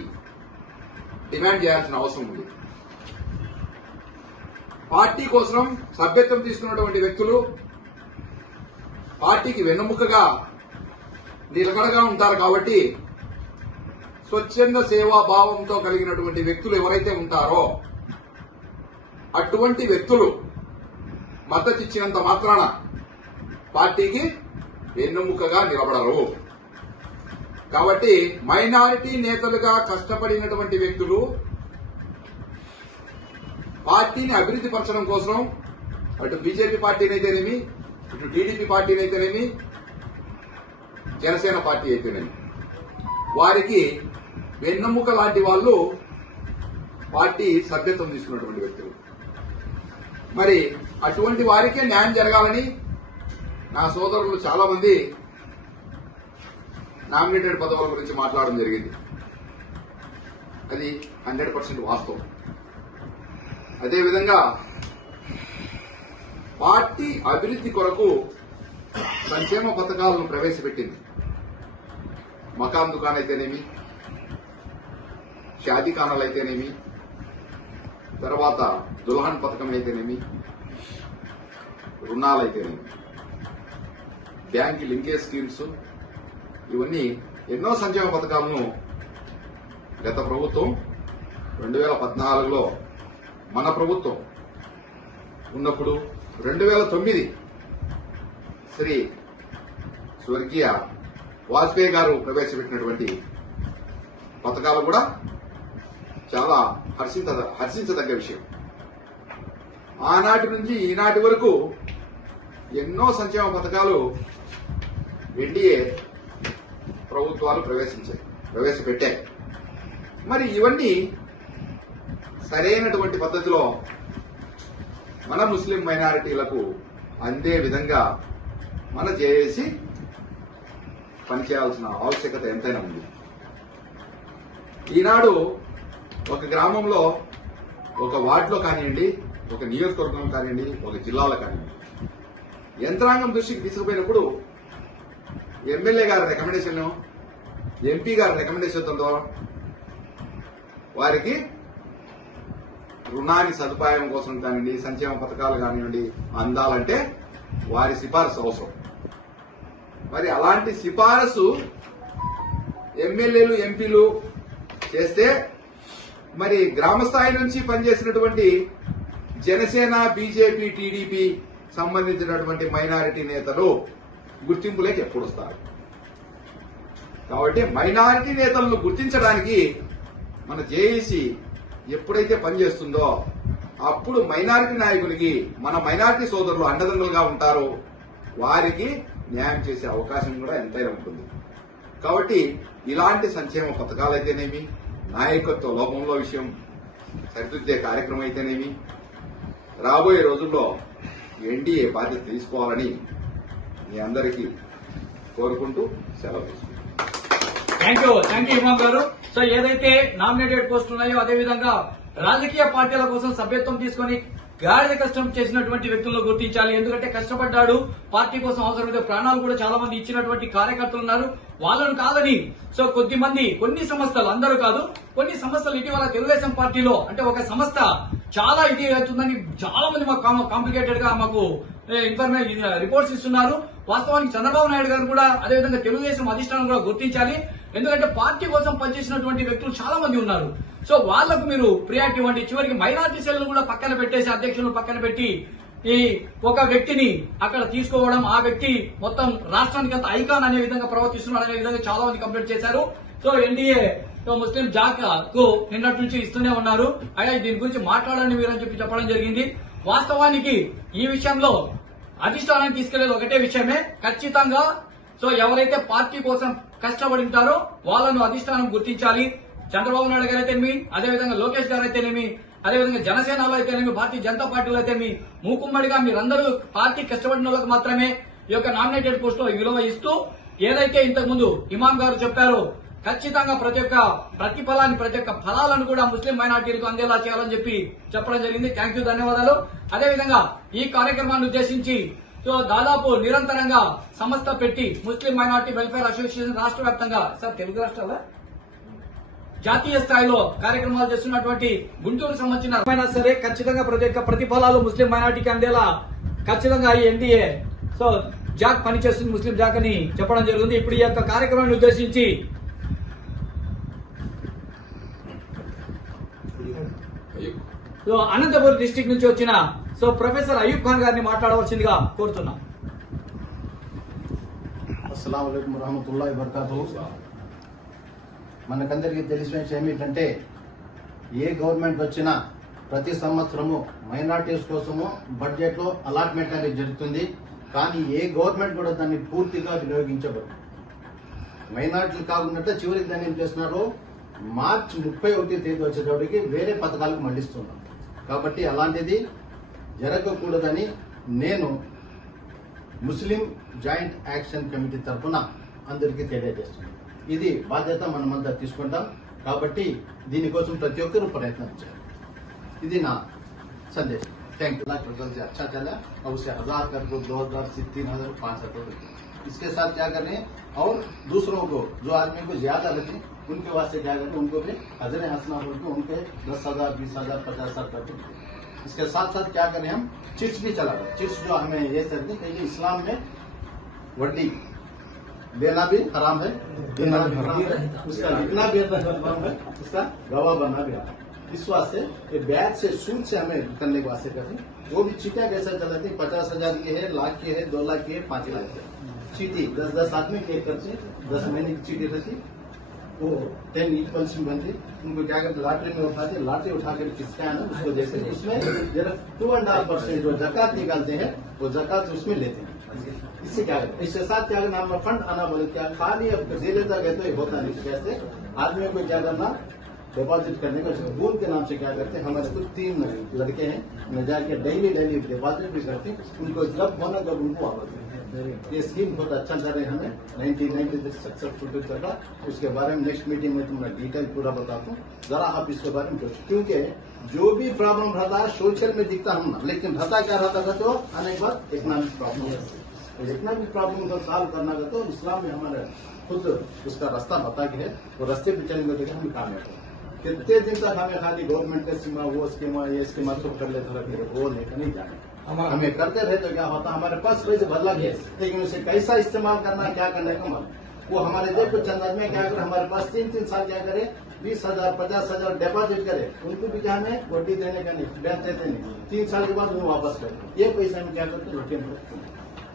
డిమాండ్ చేయాల్సిన అవసరం ఉంది. పార్టీ కోసం సభ్యత్వం తీసుకున్నటువంటి వ్యక్తులు పార్టీకి వెన్నెముకగా నిలకడగా ఉంటారు కాబట్టి స్వచ్ఛంద సేవా భావంతో కలిగినటువంటి వ్యక్తులు ఎవరైతే ఉంటారో అటువంటి వ్యక్తులు మద్దతు ఇచ్చినంత మాత్రాన పార్టీకి వెన్నెముకగా నిలబడరు. కాబట్టి మైనారిటీ నేతలుగా కష్టపడినటువంటి వ్యక్తులు పార్టీని అభివృద్ధి పరచడం కోసం అటు బీజేపీ పార్టీనైతేనేమి, ఇటు టీడీపీ పార్టీనైతేనేమి, జనసేన పార్టీ అయితేనేమి వారికి వెన్నెముక లాంటి వాళ్ళు పార్టీ సభ్యత్వం తీసుకున్నటువంటి వ్యక్తులు. మరి అటువంటి వారికే న్యాయం జరగాలని నా సోదరులు చాలా మంది నామినేటెడ్ పదవుల గురించి మాట్లాడడం జరిగింది. అది 100% వాస్తవం. అదేవిధంగా పార్టీ అభివృద్ధి కొరకు సంక్షేమ పథకాలను ప్రవేశపెట్టింది. మకాం దుకాన్ అయితేనేమి, షాదీఖానాలు అయితేనేమి, తర్వాత దుల్హన్ పథకం అయితేనేమి, రుణాలైతేనేమి, బ్యాంక్ లింకేజ్ స్కీమ్స్, ఇవన్నీ ఎన్నో సంక్షేమ పథకాలను గత ప్రభుత్వం 2014లో మన ప్రభుత్వం ఉన్నప్పుడు 2009 శ్రీ స్వర్గీయ వాజ్పేయి గారు ప్రవేశపెట్టినటువంటి పథకాలు కూడా చాలా హర్షించదగ్గ విషయం. ఆనాటి నుంచి ఈనాటి వరకు ఎన్నో సంక్షేమ పథకాలు ఎన్డీఏ ప్రభుత్వాలు ప్రవేశపెట్టాయి. మరి ఇవన్నీ సరైనటువంటి పద్ధతిలో మన ముస్లిం మైనారిటీలకు అందే విధంగా మన జేఏసీ పనిచేయాల్సిన ఆవశ్యకత ఎంతైనా ఉంది. ఈనాడు ఒక గ్రామంలో, ఒక వార్డులో కానివ్వండి, ఒక నియోజకవర్గంలో కానివ్వండి, ఒక జిల్లాలో కానివ్వండి, యంత్రాంగం దృష్టికి తీసుకుపోయినప్పుడు ఎమ్మెల్యే గారి రికమెండేషన్, ఎంపీ గారి రికమెండేషన్తో వారికి రుణాన్ని సదుపాయం కోసం కానివ్వండి, సంక్షేమ పథకాలు కానివ్వండి అందాలంటే వారి సిఫారసు అవసరం. మరి అలాంటి సిఫారసు ఎమ్మెల్యేలు, ఎంపీలు చేస్తే మరి గ్రామ స్థాయి నుంచి పనిచేసినటువంటి జనసేన, బీజేపీ, టీడీపీ సంబంధించినటువంటి మైనారిటీ నేతలు గుర్తింపులోకి ఎప్పుడు వస్తారు? కాబట్టి మైనారిటీ నేతలను గుర్తించడానికి మన జేఏసీ ఎప్పుడైతే పనిచేస్తుందో అప్పుడు మైనారిటీ నాయకులకి మన మైనారిటీ సోదరులు అండదండలుగా ఉంటారో వారికి న్యాయం చేసే అవకాశం కూడా ఎంతైనా ఉంటుంది. కాబట్టి ఇలాంటి సంక్షేమ పథకాలైతేనేమి, నాయకత్వ లోపంలో విషయం సరిదిద్దే కార్యక్రమం అయితేనేమి రాబోయే రోజుల్లో ఎన్డీఏ బాధ్యత తీసుకోవాలని మీ అందరికీ కోరుకుంటూ సెలవు తీసుకుంటాం. థ్యాంక్ యూ ఇమాం గారు. సో ఏదైతే నామినేటెడ్ పోస్టులు ఉన్నాయో అదేవిధంగా రాజకీయ పార్టీల కోసం సభ్యత్వం తీసుకుని గాడిద కష్టం చేసినటువంటి వ్యక్తులను గుర్తించాలి. ఎందుకంటే కష్టపడ్డాడు, పార్టీ కోసం అవసరమైతే ప్రాణాలు కూడా చాలా మంది ఇచ్చినటువంటి కార్యకర్తలు ఉన్నారు. వాళ్ళను కాదని సో కొన్ని సంస్థలు, అందరూ కాదు, కొన్ని సంస్థలు ఇటీవల తెలుగుదేశం పార్టీలో అంటే ఒక సంస్థ చాలా ఇది అవుతుందని చాలా మంది మాకు కాంప్లికేటెడ్ గా మాకు రిపోర్ట్స్ ఇస్తున్నారు. వాస్తవానికి చంద్రబాబు నాయుడు గారు కూడా అదేవిధంగా తెలుగుదేశం అధిష్టానం కూడా గుర్తించాలి. ఎందుకంటే పార్టీ కోసం పనిచేసినటువంటి వ్యక్తులు చాలా మంది ఉన్నారు. సో వాళ్లకు మీరు ప్రియారిటీ ఇవ్వండి. చివరికి మైనారిటీ సెల్ కూడా పక్కన పెట్టేసి, అధ్యక్షులను పక్కన పెట్టి ఈ ఒక వ్యక్తిని అక్కడ తీసుకోవడం, ఆ వ్యక్తి మొత్తం రాష్ట్రానికి అంత ఐకాన్ అనే విధంగా ప్రవర్తిస్తున్నాడు అనే విధంగా చాలా మంది కంప్లైంట్ చేశారు. సో ఎన్డీఏ ముస్లిం జాక్ కు నిన్నటి నుంచి ఇస్తూనే ఉన్నారు. అయ్యా దీని గురించి మాట్లాడండి మీరు అని చెప్పడం జరిగింది. వాస్తవానికి ఈ విషయంలో అధిష్టానానికి తీసుకెళ్లేది ఒకటే విషయమే. ఖచ్చితంగా సో ఎవరైతే పార్టీ కోసం కష్టపడి ఉంటారో వాళ్ళను అధిష్టానం గుర్తించాలి. చంద్రబాబు నాయుడు గారు అయితేనేమి, అదేవిధంగా లోకేష్ గారు అయితేనేమి, అదేవిధంగా జనసేనలో అయితేనేమి, భారతీయ జనతా పార్టీలో అయితేనేమి, మూకుమ్మడిగా మీరందరూ పార్టీ కష్టపడిన వాళ్ళకి మాత్రమే ఈ యొక్క నామినేటెడ్ పోస్ట్ లో విలువ ఇస్తూ ఏదైతే ఇంతకు ముందు ఇమాం గారు చెప్పారో ఖచ్చితంగా ప్రతి ఒక్క ఫలాలను కూడా ముస్లిం మైనార్టీలకు అందేలా చేయాలని చెప్పి చెప్పడం జరిగింది. థ్యాంక్ యూ, ధన్యవాదాలు. అదేవిధంగా ఈ కార్యక్రమాన్ని ఉద్దేశించి సో దాదాపు నిరంతరంగా సంస్థ పెట్టి ముస్లిం మైనార్టీ వెల్ఫేర్ అసోసియేషన్ రాష్ట్ర వ్యాప్తంగా సార్ తెలుగు రాష్ట్రాల జాతీయ స్థాయిలో కార్యక్రమాలు చేస్తున్నటువంటి గుంటూరు సంబంధించిన సరే ఖచ్చితంగా ప్రతి ఒక్క ప్రతిఫలాలు ముస్లిం మైనార్టీకి అందేలా ఖచ్చితంగా ఈ ఎన్డీఏ సో జాక్ పనిచేస్తుంది, ముస్లిం జాక్ అని చెప్పడం జరుగుతుంది. ఇప్పుడు ఈ యొక్క కార్యక్రమాన్ని ఉద్దేశించి సో అనంతపురం డిస్టిక్ నుంచి వచ్చిన సో ప్రొఫెసర్ అయూబ్ ఖాన్ గారిని మాట్లాడవలసిందిగా కోరుతున్నాం. అస్సలాము అలైకుం వరహమతుల్లాహి వబరకాతుహు. మనకందరికీ తెలిసిన విషయం ఏమిటంటే ఏ గవర్నమెంట్ వచ్చినా ప్రతి సంవత్సరము మైనార్టీస్ కోసము బడ్జెట్ లో అలాట్మెంట్ అనేది జరుగుతుంది. కానీ ఏ గవర్నమెంట్ కూడా దాన్ని పూర్తిగా వినియోగించబడదు. మైనార్టీలు కాకుండా చివరికి దాన్ని ఏం చేస్తున్నారు, మార్చి 31 తేదీ వచ్చేటప్పటికి వేరే పథకాలకు మళ్లిస్తున్నారు. కాబట్టి అలాంటిది జరగకూడదని నేను ముస్లిం జాయింట్ యాక్షన్ కమిటీ తరఫున అందరికీ తెలియజేస్తున్నాను. ఇది బాధ్యత మనమంతా తీసుకుంటాం. కాబట్టి దీనికోసం ప్రతి ఒక్కరూ ప్రయత్నం చేయాలి. ఇది నా సందేశం. Thank you. टोटल से अच्छा चला और उसे 1000 कर दो, 2000 से 3000 500। इसके साथ क्या करें और दूसरों को जो आदमी को ज्यादा लगे उनके वास्ते क्या करें, उनको भी हजर हंसना बोल के उनके 10,000 20,000 50,000 करके। इसके साथ साथ क्या करें, हम चिट्स भी चला रहे। चिट्स जो हमें ये करते क्योंकि इस्लाम में वड्डी देना भी हराम है, देना भी हराम है, उसका लिखना भी हराम है, उसका गवाह बनना भी हराम है। इस वास्ते ये ब्याज से सूद से हमें करने के वास्ते करते हैं। वो भी चीटियां कैसा चलाती है, 50,000 की है, लाख की है, 2 लाख की है, 5 लाख की है। चीटी 10-10 आदमी के करते 10 महीने की चीटी रहती, वो 10 इक्वल्स में बनती। उनको क्या करते, लॉटरी में उठाते, लॉटरी उठाकर किसका है ना उसको देते हैं। उसमें जरा 2.5% जो जकात निकालते हैं वो जकात उसमें लेते हैं। इससे क्या है, इसके साथ क्या करना, हम फंड आना बोले क्या खाली अब दे देता गए तो ये होता नहीं। कैसे आदमियों को क्या करना, डिपॉजिट करने का बूंद के नाम से क्या करते हैं, हमारे कुछ 3 लड़के हैं, मैं जाके डेली डिपॉजिट भी करते हैं। उनको जब होना जब उनको वापस देते हैं। ये स्कीम बहुत अच्छा कर रहे हैं, हमें 1990 सक्सेसफुल कर रहा। उसके बारे में नेक्स्ट मीटिंग में तुम्हें डिटेल पूरा बताता हूँ। जरा आप इसके बारे में सोचो, क्योंकि जो भी प्रॉब्लम रहता है सोशल में दिखता हम ना, लेकिन रहता क्या रहता था तो आने के बाद इकोनॉमिक प्रॉब्लम। इकोनॉमिक प्रॉब्लम को सॉल्व करना का तो इस्लाम में हमारे खुद उसका रास्ता बता के है, वो रास्ते पे चलेंगे तो हम कामयाब होंगे। कितने दिन तक हमें खाली गवर्नमेंट का स्कीमा, वो स्कीमा, ये स्कीमा सब कर लेते रहते, वो लेकर नहीं जाने। हमें करते रहे तो क्या होता, हमारे पास पैसे बदला गया, लेकिन उसे कैसा इस्तेमाल करना, क्या करने का मालूम। वो हमारे देश को चंद आदमी क्या करे, हमारे पास 3-3 साल क्या करे, 20,000 50,000 डिपॉजिट करे, उनको भी क्या हमें वड्डी देने का नहीं, बैंक देते नहीं। 3 साल के बाद वो वापस करे। ये पैसा हम क्या करते, रोटियां करते।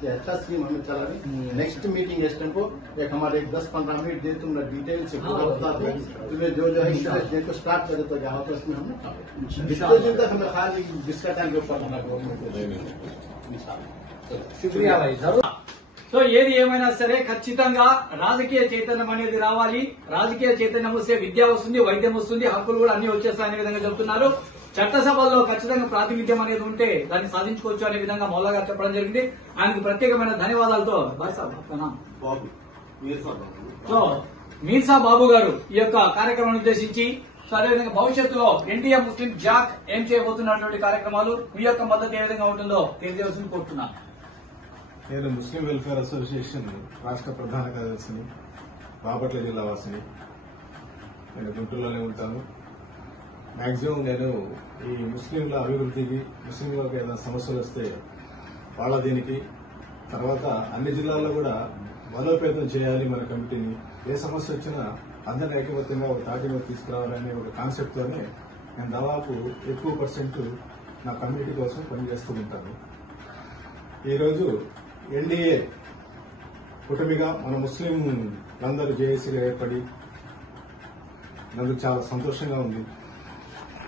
ये अच्छा स्कीम हमें चला रही। नेक्स्ट मीटिंग एस्टन को एक हमारे 10-15 मिनट दे, तुम डिटेल से पूरा बता दो, तुम्हें जो है इंटरेस्ट दे तो स्टार्ट करे तो क्या होता है उसमें हमने जितने दिन तक हमें खाली जिसका टाइम के ऊपर शुक्रिया भाई। సో ఏది ఏమైనా సరే ఖచ్చితంగా రాజకీయ చైతన్యం అనేది రావాలి. రాజకీయ చైతన్యం వస్తే విద్య వస్తుంది, వైద్యం వస్తుంది, హక్కులు కూడా అన్ని వచ్చేస్తాయనే విధంగా చెబుతున్నారు. చట్టసభల్లో ఖచ్చితంగా ప్రాతినిధ్యం అనేది ఉంటే దాన్ని సాధించుకోవచ్చు అనే విధంగా మౌలా గారు చెప్పడం జరిగింది. ఆయనకు ప్రత్యేకమైన ధన్యవాదాలతో సో మీర్సా బాబు గారు ఈ యొక్క కార్యక్రమాన్ని ఉద్దేశించి సో అదేవిధంగా భవిష్యత్తులో ఎన్డీఏ ముస్లిం జాక్ ఏం చేయబోతున్నటువంటి కార్యక్రమాలు మీ యొక్క మద్దతు ఏ విధంగా ఉంటుందో తెలియజేయాల్సింది కోరుతున్నాను. నేను ముస్లిం వెల్ఫేర్ అసోసియేషన్ రాష్ట్ర ప్రధాన కార్యదర్శిని, బాపట్ల జిల్లా వాసిని. నేను గుంటూరులోనే ఉంటాను. మాక్సిమం నేను ఈ ముస్లింల అభివృద్ధికి, ముస్లింలకు ఏదైనా సమస్యలు వస్తే వాళ్ళ దీనికి, తర్వాత అన్ని జిల్లాల్లో కూడా బలోపేతం చేయాలి మన కమిటీని. ఏ సమస్య వచ్చినా అందరినీ ఐకమత్యంగా ఒక తాటి మీద తీసుకురావాలనే ఒక కాన్సెప్ట్ తోనే నేను దాదాపు ఎక్కువ % నా కమ్యూనిటీ కోసం పనిచేస్తూ ఉంటాను. ఈరోజు ఎన్డీఏ కూటమిగా మన ముస్లిం అందరూ జేఏసీగా ఏర్పడి నాకు చాలా సంతోషంగా ఉంది.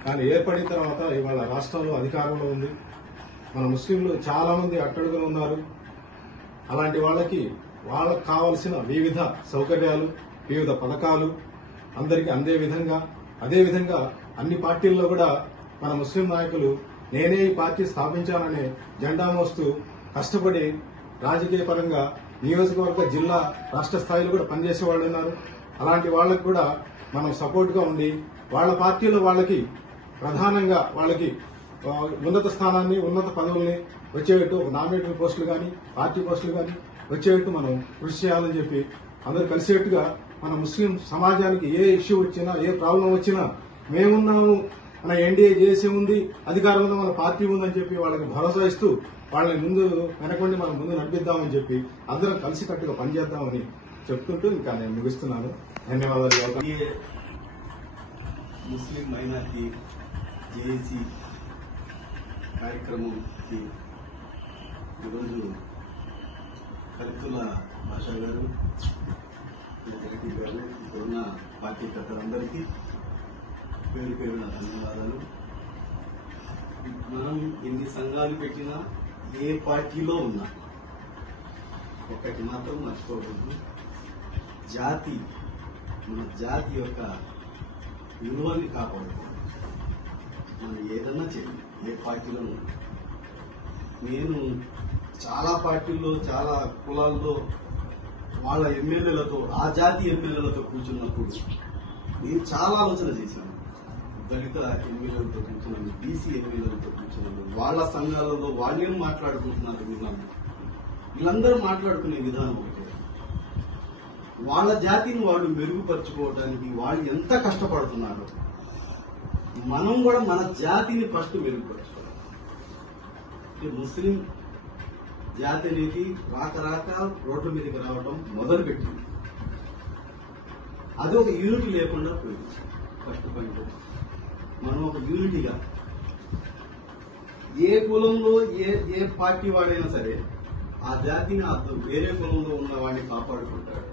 కానీ ఏర్పడిన తర్వాత ఇవాళ రాష్ట్రంలో అధికారంలో ఉంది, మన ముస్లింలు చాలా మంది అట్టడుగున ఉన్నారు. అలాంటి వాళ్ళకి కావలసిన వివిధ సౌకర్యాలు, వివిధ పథకాలు అందరికీ అదేవిధంగా అన్ని పార్టీల్లో కూడా మన ముస్లిం నాయకులు నేనే ఈ పార్టీ స్థాపించాననే జెండా మోస్తూ కష్టపడి రాజకీయ పరంగా నియోజకవర్గ, జిల్లా, రాష్ట్ర స్థాయిలో కూడా పనిచేసే వాళ్ళు ఉన్నారు. అలాంటి వాళ్ళకు కూడా మనం సపోర్ట్ గా ఉండి వాళ్ళ పార్టీలో వాళ్ళకి ప్రధానంగా వాళ్ళకి ఉన్నత స్థానాన్ని, ఉన్నత పదవుల్ని వచ్చేటట్టు ఒక నామినేటెడ్ పోస్టులు కానీ, పార్టీ పోస్టులు కానీ వచ్చేటట్టు మనం కృషి చేయాలని చెప్పి అందరూ కలిసేట్టుగా మన ముస్లిం సమాజానికి ఏ ఇష్యూ వచ్చినా, ఏ ప్రాబ్లం వచ్చినా మేమున్నాము, మన ఎన్డీఏ చేసే ఉంది, అధికారంలో మన పార్టీ ఉందని చెప్పి వాళ్ళకి భరోసా ఇస్తూ వాళ్ళని ముందు వెనకండి మనం ముందు నడిపిద్దామని చెప్పి అందరం కలిసికట్టుగా పనిచేద్దామని చెప్తుంటూ ఇంకా నేను ముగిస్తున్నాను. ధన్యవాదాలు. ముస్లిం మైనార్టీ జేఏసీ కార్యక్రమంకి ఈరోజు కరితుల భాషా గారు, జగదీష్ గారు, ఇక్కడున్న పార్టీ పెద్దలందరికీ పేరు పేరున ధన్యవాదాలు. మనం ఎన్ని సంఘాలు పెట్టినా, ఏ పార్టీలో ఉన్నా ఒకటి మాత్రం మర్చిపోకూడదు, మన జాతి యొక్క విలువల్ని కాపాడుకోవాలి. మనం ఏదన్నా చేయాలి, ఏ పార్టీలో ఉన్నా. నేను చాలా పార్టీల్లో, చాలా కులాల్లో వాళ్ళ ఎమ్మెల్యేలతో, ఆ జాతి ఎమ్మెల్యేలతో కూర్చున్నప్పుడు నేను చాలా ఆలోచన చేశాను. దళిత ఎమ్మెల్యేలతో కూర్చున్నాను, బీసీ ఎమ్మెల్యేలతో కూర్చున్నాను, వాళ్ళ సంఘాలలో వాళ్ళేం మాట్లాడుకుంటున్నారు విన్నాను. వీళ్ళందరూ మాట్లాడుకునే విధానం ఒకటే, వాళ్ళ జాతిని వాళ్ళు మెరుగుపరుచుకోవడానికి వాళ్ళు ఎంత కష్టపడుతున్నారో మనం కూడా మన జాతిని ఫస్ట్ మెరుగుపరచుకోవాలి. ముస్లిం జాతి అనేది రాక రోడ్ల మీదకి రావడం మొదలుపెట్టింది. అది ఒక యూనిటీ లేకుండా పోయింది. ఫస్ట్ పాయింట్, మనం ఒక యూనిటీగా ఏ కులంలో ఏ పార్టీ వాడైనా సరే ఆ జాతిని వేరే కులంలో ఉన్న వాడిని కాపాడుకుంటాడు.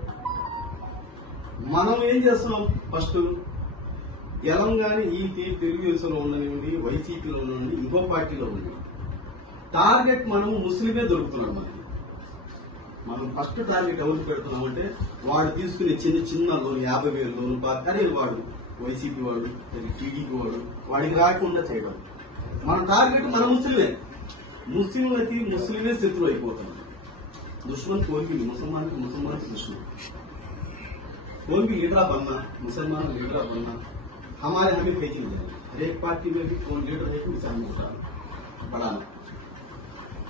మనం ఏం చేస్తున్నాం, ఫస్ట్ ఎలంగానే ఈ తెలుగుదేశంలో ఉండనివ్వండి, వైసీపీలో ఉండనివ్వండి, ఇంకో పార్టీలో ఉండనివ్వండి, టార్గెట్ మనం ముస్లిమే దొరుకుతున్నాడు. మనం ఫస్ట్ టార్గెట్ ఎవరు పెడుతున్నామంటే వాడు తీసుకునే చిన్న లోన్, 50,000 లోన్, అదే వాడు వైసీపీ వాడు, టీడీపీ వాడు, వాడికి రాకుండా చేయడం. మన టార్గెట్ మన ముస్లిమే. ముస్లింలకి ముస్లిమే శత్రువు అయిపోతున్నాడు. దుష్మన్ కోరిక ముసల్మాన్ दुश्मन कोई भी लीडर बनना, मुसलमान लीडर बनना, हमें भेजी जाए। हर एक पार्टी में भी कौन लीडर है उसे हमें बढ़ाना।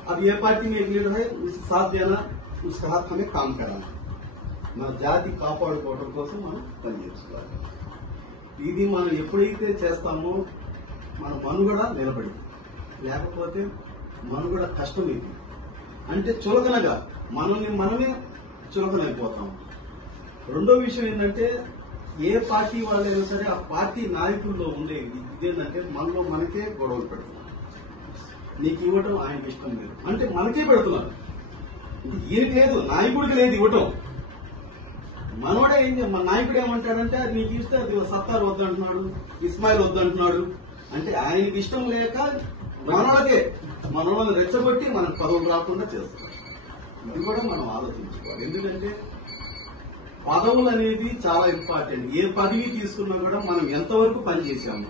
अब ये पार्टी में एक लीडर है, उसके साथ देना, उसके हाथ हमें काम कराना। మన జాతి కాపాడుకోవడం కోసం మనం పనిచేసుకోవాలి. ఇది మనం ఎప్పుడైతే చేస్తామో మన మనుగడ నిలబడి, లేకపోతే మనుగడ కష్టమైంది. అంటే చులకనగా మనమే చులకనైపోతాం. రెండో విషయం ఏంటంటే ఏ పార్టీ వాళ్ళైనా సరే ఆ పార్టీ నాయకుల్లో ఉండే ఇదేంటంటే మనకే గొడవలు పెడుతున్నారు. నీకు ఇవ్వటం ఆయనకి ఇష్టం లేదు అంటే మనకే పెడుతున్నారు. ఈయనకి లేదు, నాయకుడికి లేదు ఇవ్వటం. మనోడే మన నాయకుడు ఏమంటాడంటే అది నీకు ఇస్తే అది సత్తార్ వద్దంటున్నాడు, ఇస్మాయిల్ వద్దంటున్నాడు. అంటే ఆయనకి ఇష్టం లేక మనోళ్ళని రెచ్చగొట్టి మనకు పదవులు రాకుండా చేస్తున్నారు. ఇది కూడా మనం ఆలోచించుకోవాలి. ఎందుకంటే పదవులు అనేది చాలా ఇంపార్టెంట్. ఏ పదవి తీసుకున్నా కూడా మనం ఎంతవరకు పనిచేశాము.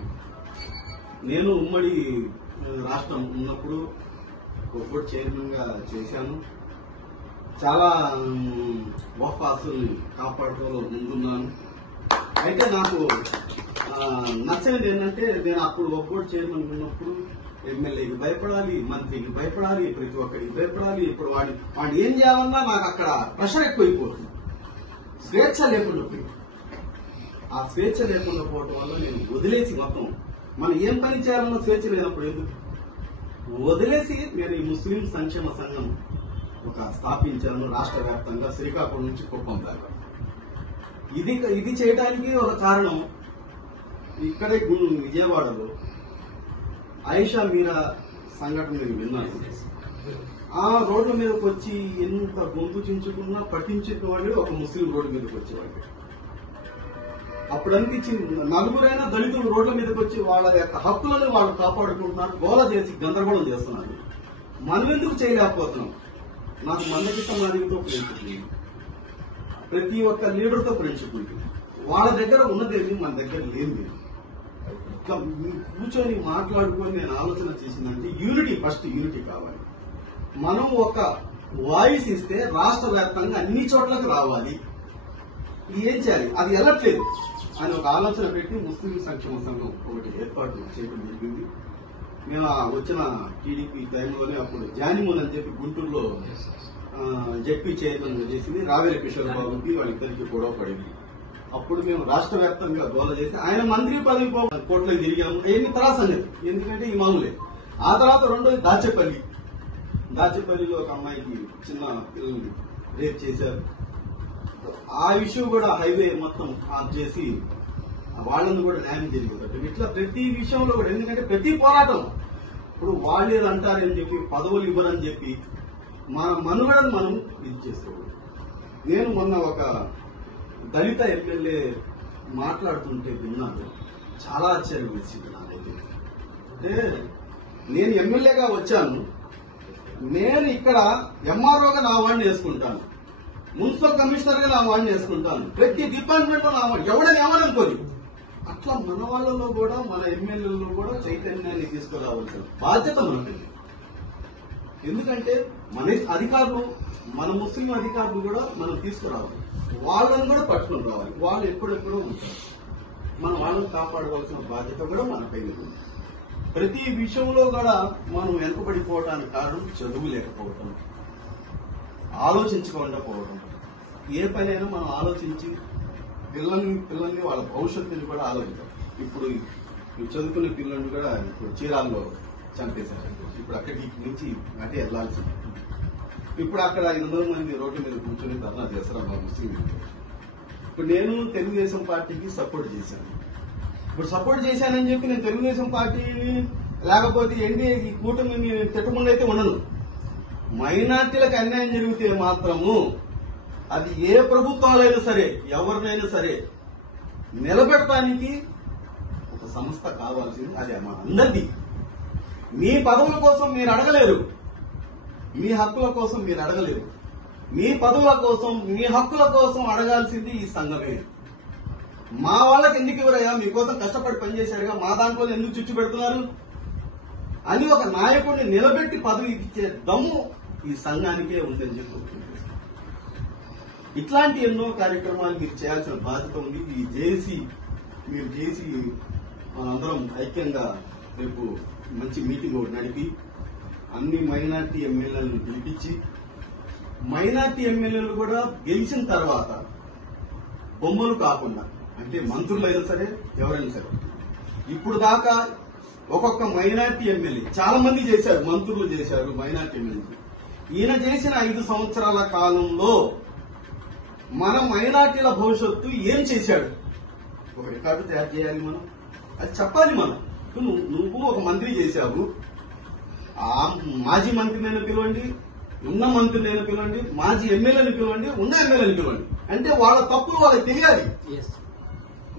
నేను ఉమ్మడి రాష్ట్రం ఉన్నప్పుడు బోర్డు చైర్మన్ గా చేశాను. చాలా వఫాసుల్ని కాపాడుకోలో ముందున్నాను. అయితే నాకు నచ్చనిది ఏంటంటే నేను అప్పుడు బోర్డు చైర్మన్ ఉన్నప్పుడు ఎమ్మెల్యేకి భయపడాలి, మంత్రికి భయపడాలి, ప్రతి ఒక్కరికి భయపడాలి. ఇప్పుడు వాడు ఏం చేయాలన్నా నాకు అక్కడ ప్రెషర్ ఎక్కువైపోతుంది. స్వేచ్ఛ లేకుండా పోయింది. ఆ స్వేచ్ఛ లేకుండా పోవటం వల్ల నేను వదిలేసి మొత్తం మనం ఏం పని చేయాలన్నా స్వేచ్ఛ లేనప్పుడు ఎందుకు వదిలేసి నేను ఈ ముస్లిం సంక్షేమ సంఘం ఒక స్థాపించాను రాష్ట్ర వ్యాప్తంగా, శ్రీకాకుళం నుంచి కుప్పం దాకా. ఇది చేయడానికి ఒక కారణం, ఇక్కడే విజయవాడలో ఆయిషా మీరా సంఘటన నేను విన్నాను. ఆ రోడ్ల మీదకి వచ్చి ఎంత గొంతు చించుకున్నా పట్టించుకునేవాళ్ళు ఒక ముస్లిం రోడ్డు మీదకి వచ్చేవాళ్ళు. అప్పుడు అనిపించింది నలుగురైనా దళితులు రోడ్ల మీదకి వచ్చి వాళ్ళ యొక్క హక్కులను వాళ్ళు కాపాడుకుంటున్నారు, గోల చేసి గందరగోళం చేస్తున్నారు. మనం ఎందుకు చేయలేకపోతున్నాం? నాకు మందకిత మాదిరితో ఫ్రెండ్షిప్ ఉంది, ప్రతి ఒక్క లీడర్తో ఫ్రెండ్షిప్ ఉంది. వాళ్ళ దగ్గర ఉన్నదేమి మన దగ్గర లేదు. ఇట్లా కూర్చొని మాట్లాడుకొని నేను ఆలోచన చేసిందంటే యూనిటీ, ఫస్ట్ యూనిటీ కావాలి. మనం ఒక వాయిస్ ఇస్తే రాష్ట్ర వ్యాప్తంగా అన్ని చోట్లకు రావాలి. ఏం చేయాలి? అది వెళ్ళట్లేదు అని ఒక ఆలోచన పెట్టి ముస్లిం సంక్షేమ సంఘం ఒకటి ఏర్పాటు చేయడం జరిగింది. నేను వచ్చిన టీడీపీ టైంలోనే అప్పుడు జానిమూన్ అని చెప్పి గుంటూరులో జెడ్పీ చైర్మన్ చేసింది. రావేల కిషోర్ బాబుకి వాళ్ళిద్దరికి గొడవ పడింది. అప్పుడు మేము రాష్ట్ర వ్యాప్తంగా గోల చేసి ఆయన మంత్రి పదవి కోట్లకు తిరిగాము. ఏమి త్రాస అనేది, ఎందుకంటే ఈ మామూలే. ఆ తర్వాత రెండోది దాచేపల్లిలో ఒక అమ్మాయికి చిన్న పిల్లల్ని రేప్ చేశారు. ఆ ఇష్యూ కూడా హైవే మొత్తం ఆఫ్ చేసి వాళ్ళని కూడా న్యాయం జరిగేటట్టు ఇట్లా ప్రతి విషయంలో కూడా, ఎందుకంటే ప్రతి పోరాటం ఇప్పుడు వాళ్ళు ఏదో అంటారని చెప్పి పదవులు ఇవ్వరని చెప్పి మన మనుగడను మనం ఇది చేసుకోవాలి. నేను మొన్న ఒక దళిత ఎమ్మెల్యే మాట్లాడుతుంటే విన్నాను, చాలా ఆశ్చర్యం వేసింది నాకైతే. అంటే నేను ఎమ్మెల్యేగా వచ్చాను, నేను ఇక్కడ ఎంఆర్ఓగా నా వాడిని వేసుకుంటాను, మున్సిపల్ కమిషనర్ గా నా వాడిని వేసుకుంటాను, ప్రతి డిపార్ట్మెంట్ లో నా వాడిని ఎవడని ఏమనుకోని. అట్లా మన వాళ్ళలో కూడా, మన ఎమ్మెల్యేలలో కూడా చైతన్యాన్ని తీసుకురావాల్సిన బాధ్యత మనకి. ఎందుకంటే మన అధికారులు, మన ముస్లిం అధికారులు కూడా మనం తీసుకురావాలి, వాళ్ళని కూడా పట్టుకుని రావాలి. వాళ్ళు ఎప్పుడెప్పుడో ఉంటారు, మనం వాళ్ళని కాపాడవలసిన బాధ్యత కూడా మనపై ఉంది. ప్రతి విషయంలో కూడా మనం వెనుకబడిపోవడానికి కారణం చదువు లేకపోవటం, ఆలోచించకుండా పోవడం. ఏ పనైనా మనం ఆలోచించి పిల్లల్ని వాళ్ళ భవిష్యత్తుని కూడా ఆలోచిద్దాం. ఇప్పుడు చదువుకునే పిల్లల్ని కూడా ఇప్పుడు చీరాల్లో చంపేశారు. ఇప్పుడు అక్కడికి నుంచి అటే వెళ్లాల్సింది. ఇప్పుడు అక్కడ 800 మంది రోడ్డు మీద కూర్చొని ధర్నా చేస్తారు మా ముస్లిం. ఇప్పుడు నేను తెలుగుదేశం పార్టీకి సపోర్ట్ చేశాను. ఇప్పుడు సపోర్ట్ చేశానని చెప్పి నేను తెలుగుదేశం పార్టీని లేకపోతే ఎన్డీఏ ఈ కూటమిని తిట్టకుండా అయితే ఉండను. మైనార్టీలకు అన్యాయం జరిగితే మాత్రము అది ఏ ప్రభుత్వాలైనా సరే, ఎవరినైనా సరే నిలబెట్టడానికి ఒక సంస్థ కావాల్సింది. అది మా అందరిది. మీ పదవుల కోసం మీరు అడగలేరు, మీ హక్కుల కోసం మీరు అడగలేరు. మీ పదవుల కోసం, మీ హక్కుల కోసం అడగాల్సింది ఈ సంఘమే. మా వాళ్ళకి ఎందుకు ఎవరయ్యా, మీకోసం కష్టపడి పనిచేశారుగా, మా దాంట్లో ఎందుకు చుచ్చు పెడుతున్నారు అని ఒక నాయకుడిని నిలబెట్టి పదవి ఇచ్చే దమ్ము ఈ సంఘానికే ఉందని చెప్పి ఇట్లాంటి ఎన్నో కార్యక్రమాలు మీరు చేయాల్సిన బాధ్యత ఉంది. ఈ జేసీ మీరు చేసి మనందరం ఐక్యంగా రేపు మంచి మీటింగ్ ఒకటి నడిపి అన్ని మైనార్టీ ఎమ్మెల్యేలను పిలిపించి, మైనార్టీ ఎమ్మెల్యేలు కూడా గెలిచిన తర్వాత బొమ్మలు కాకుండా, అంటే మంత్రులైనా సరే ఎవరైనా సరే, ఇప్పుడు దాకా ఒక్కొక్క మైనార్టీ ఎమ్మెల్యే చాలా మంది చేశారు, మంత్రులు చేశారు, మైనార్టీ ఎమ్మెల్యే. ఈయన చేసిన 5 సంవత్సరాల కాలంలో మన మైనార్టీల భవిష్యత్తు ఏం చేశాడు ఒక రికార్డు తయారు చేయాలి. మనం అది చెప్పాలి. మనం నువ్వు ఒక మంత్రి చేశావు, ఆ మాజీ మంత్రినైనా పిలవండి, ఉన్న మంత్రులైనా పిలవండి, మాజీ ఎమ్మెల్యేని పిలవండి, ఉన్న ఎమ్మెల్యేని పిలవండి. అంటే వాళ్ళ తప్పులు వాళ్ళకి తెలియాలి.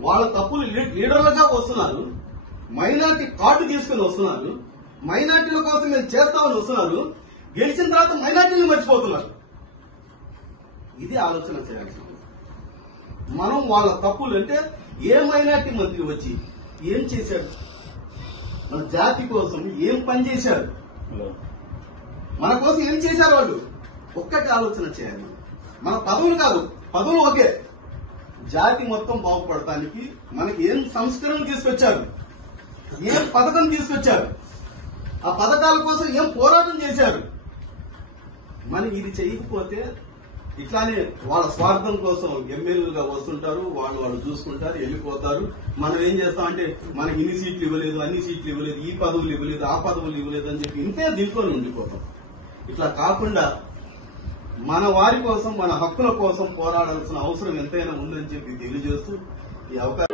వాళ్ళ తప్పులు లీడర్లుగా వస్తున్నారు, మైనార్టీ కార్డు తీసుకుని వస్తున్నారు, మైనార్టీల కోసం మేము చేస్తామని వస్తున్నారు, గెలిచిన తర్వాత మైనార్టీని మర్చిపోతున్నారు. ఇది ఆలోచన చేయాల్సిన. మనం వాళ్ళ తప్పులు అంటే ఏ మైనార్టీ మంత్రి వచ్చి ఏం చేశాడు, మన జాతి కోసం ఏం పని చేశాడు, మన కోసం ఏం చేశారు వాళ్ళు, ఒక్కటి ఆలోచన చేయాలి. మన పదవులు కాదు, పదవులు ఒకే, జాతి మొత్తం బాగుపడటానికి మనకి ఏం సంస్కరణలు తీసుకొచ్చారు, ఏం పథకం తీసుకొచ్చారు, ఆ పథకాల కోసం ఏం పోరాటం చేశారు. మనం ఇది చేయకపోతే ఇట్లానే వాళ్ళ స్వార్థం కోసం ఎమ్మెల్యేలుగా వస్తుంటారు, వాళ్ళు చూసుకుంటారు, వెళ్ళిపోతారు. మనం ఏం చేస్తామంటే మనకి ఇన్ని సీట్లు ఇవ్వలేదు, అన్ని సీట్లు ఇవ్వలేదు, ఈ పదవులు ఇవ్వలేదు, ఆ పదవులు ఇవ్వలేదు అని చెప్పి ఇంతే దీంట్లోనే ఉండిపోతాం. ఇట్లా కాకుండా మన వారి కోసం, మన హక్కుల కోసం పోరాడాల్సిన అవసరం ఎంతైనా ఉందని చెప్పి తెలియజేస్తూ ఈ అవకాశం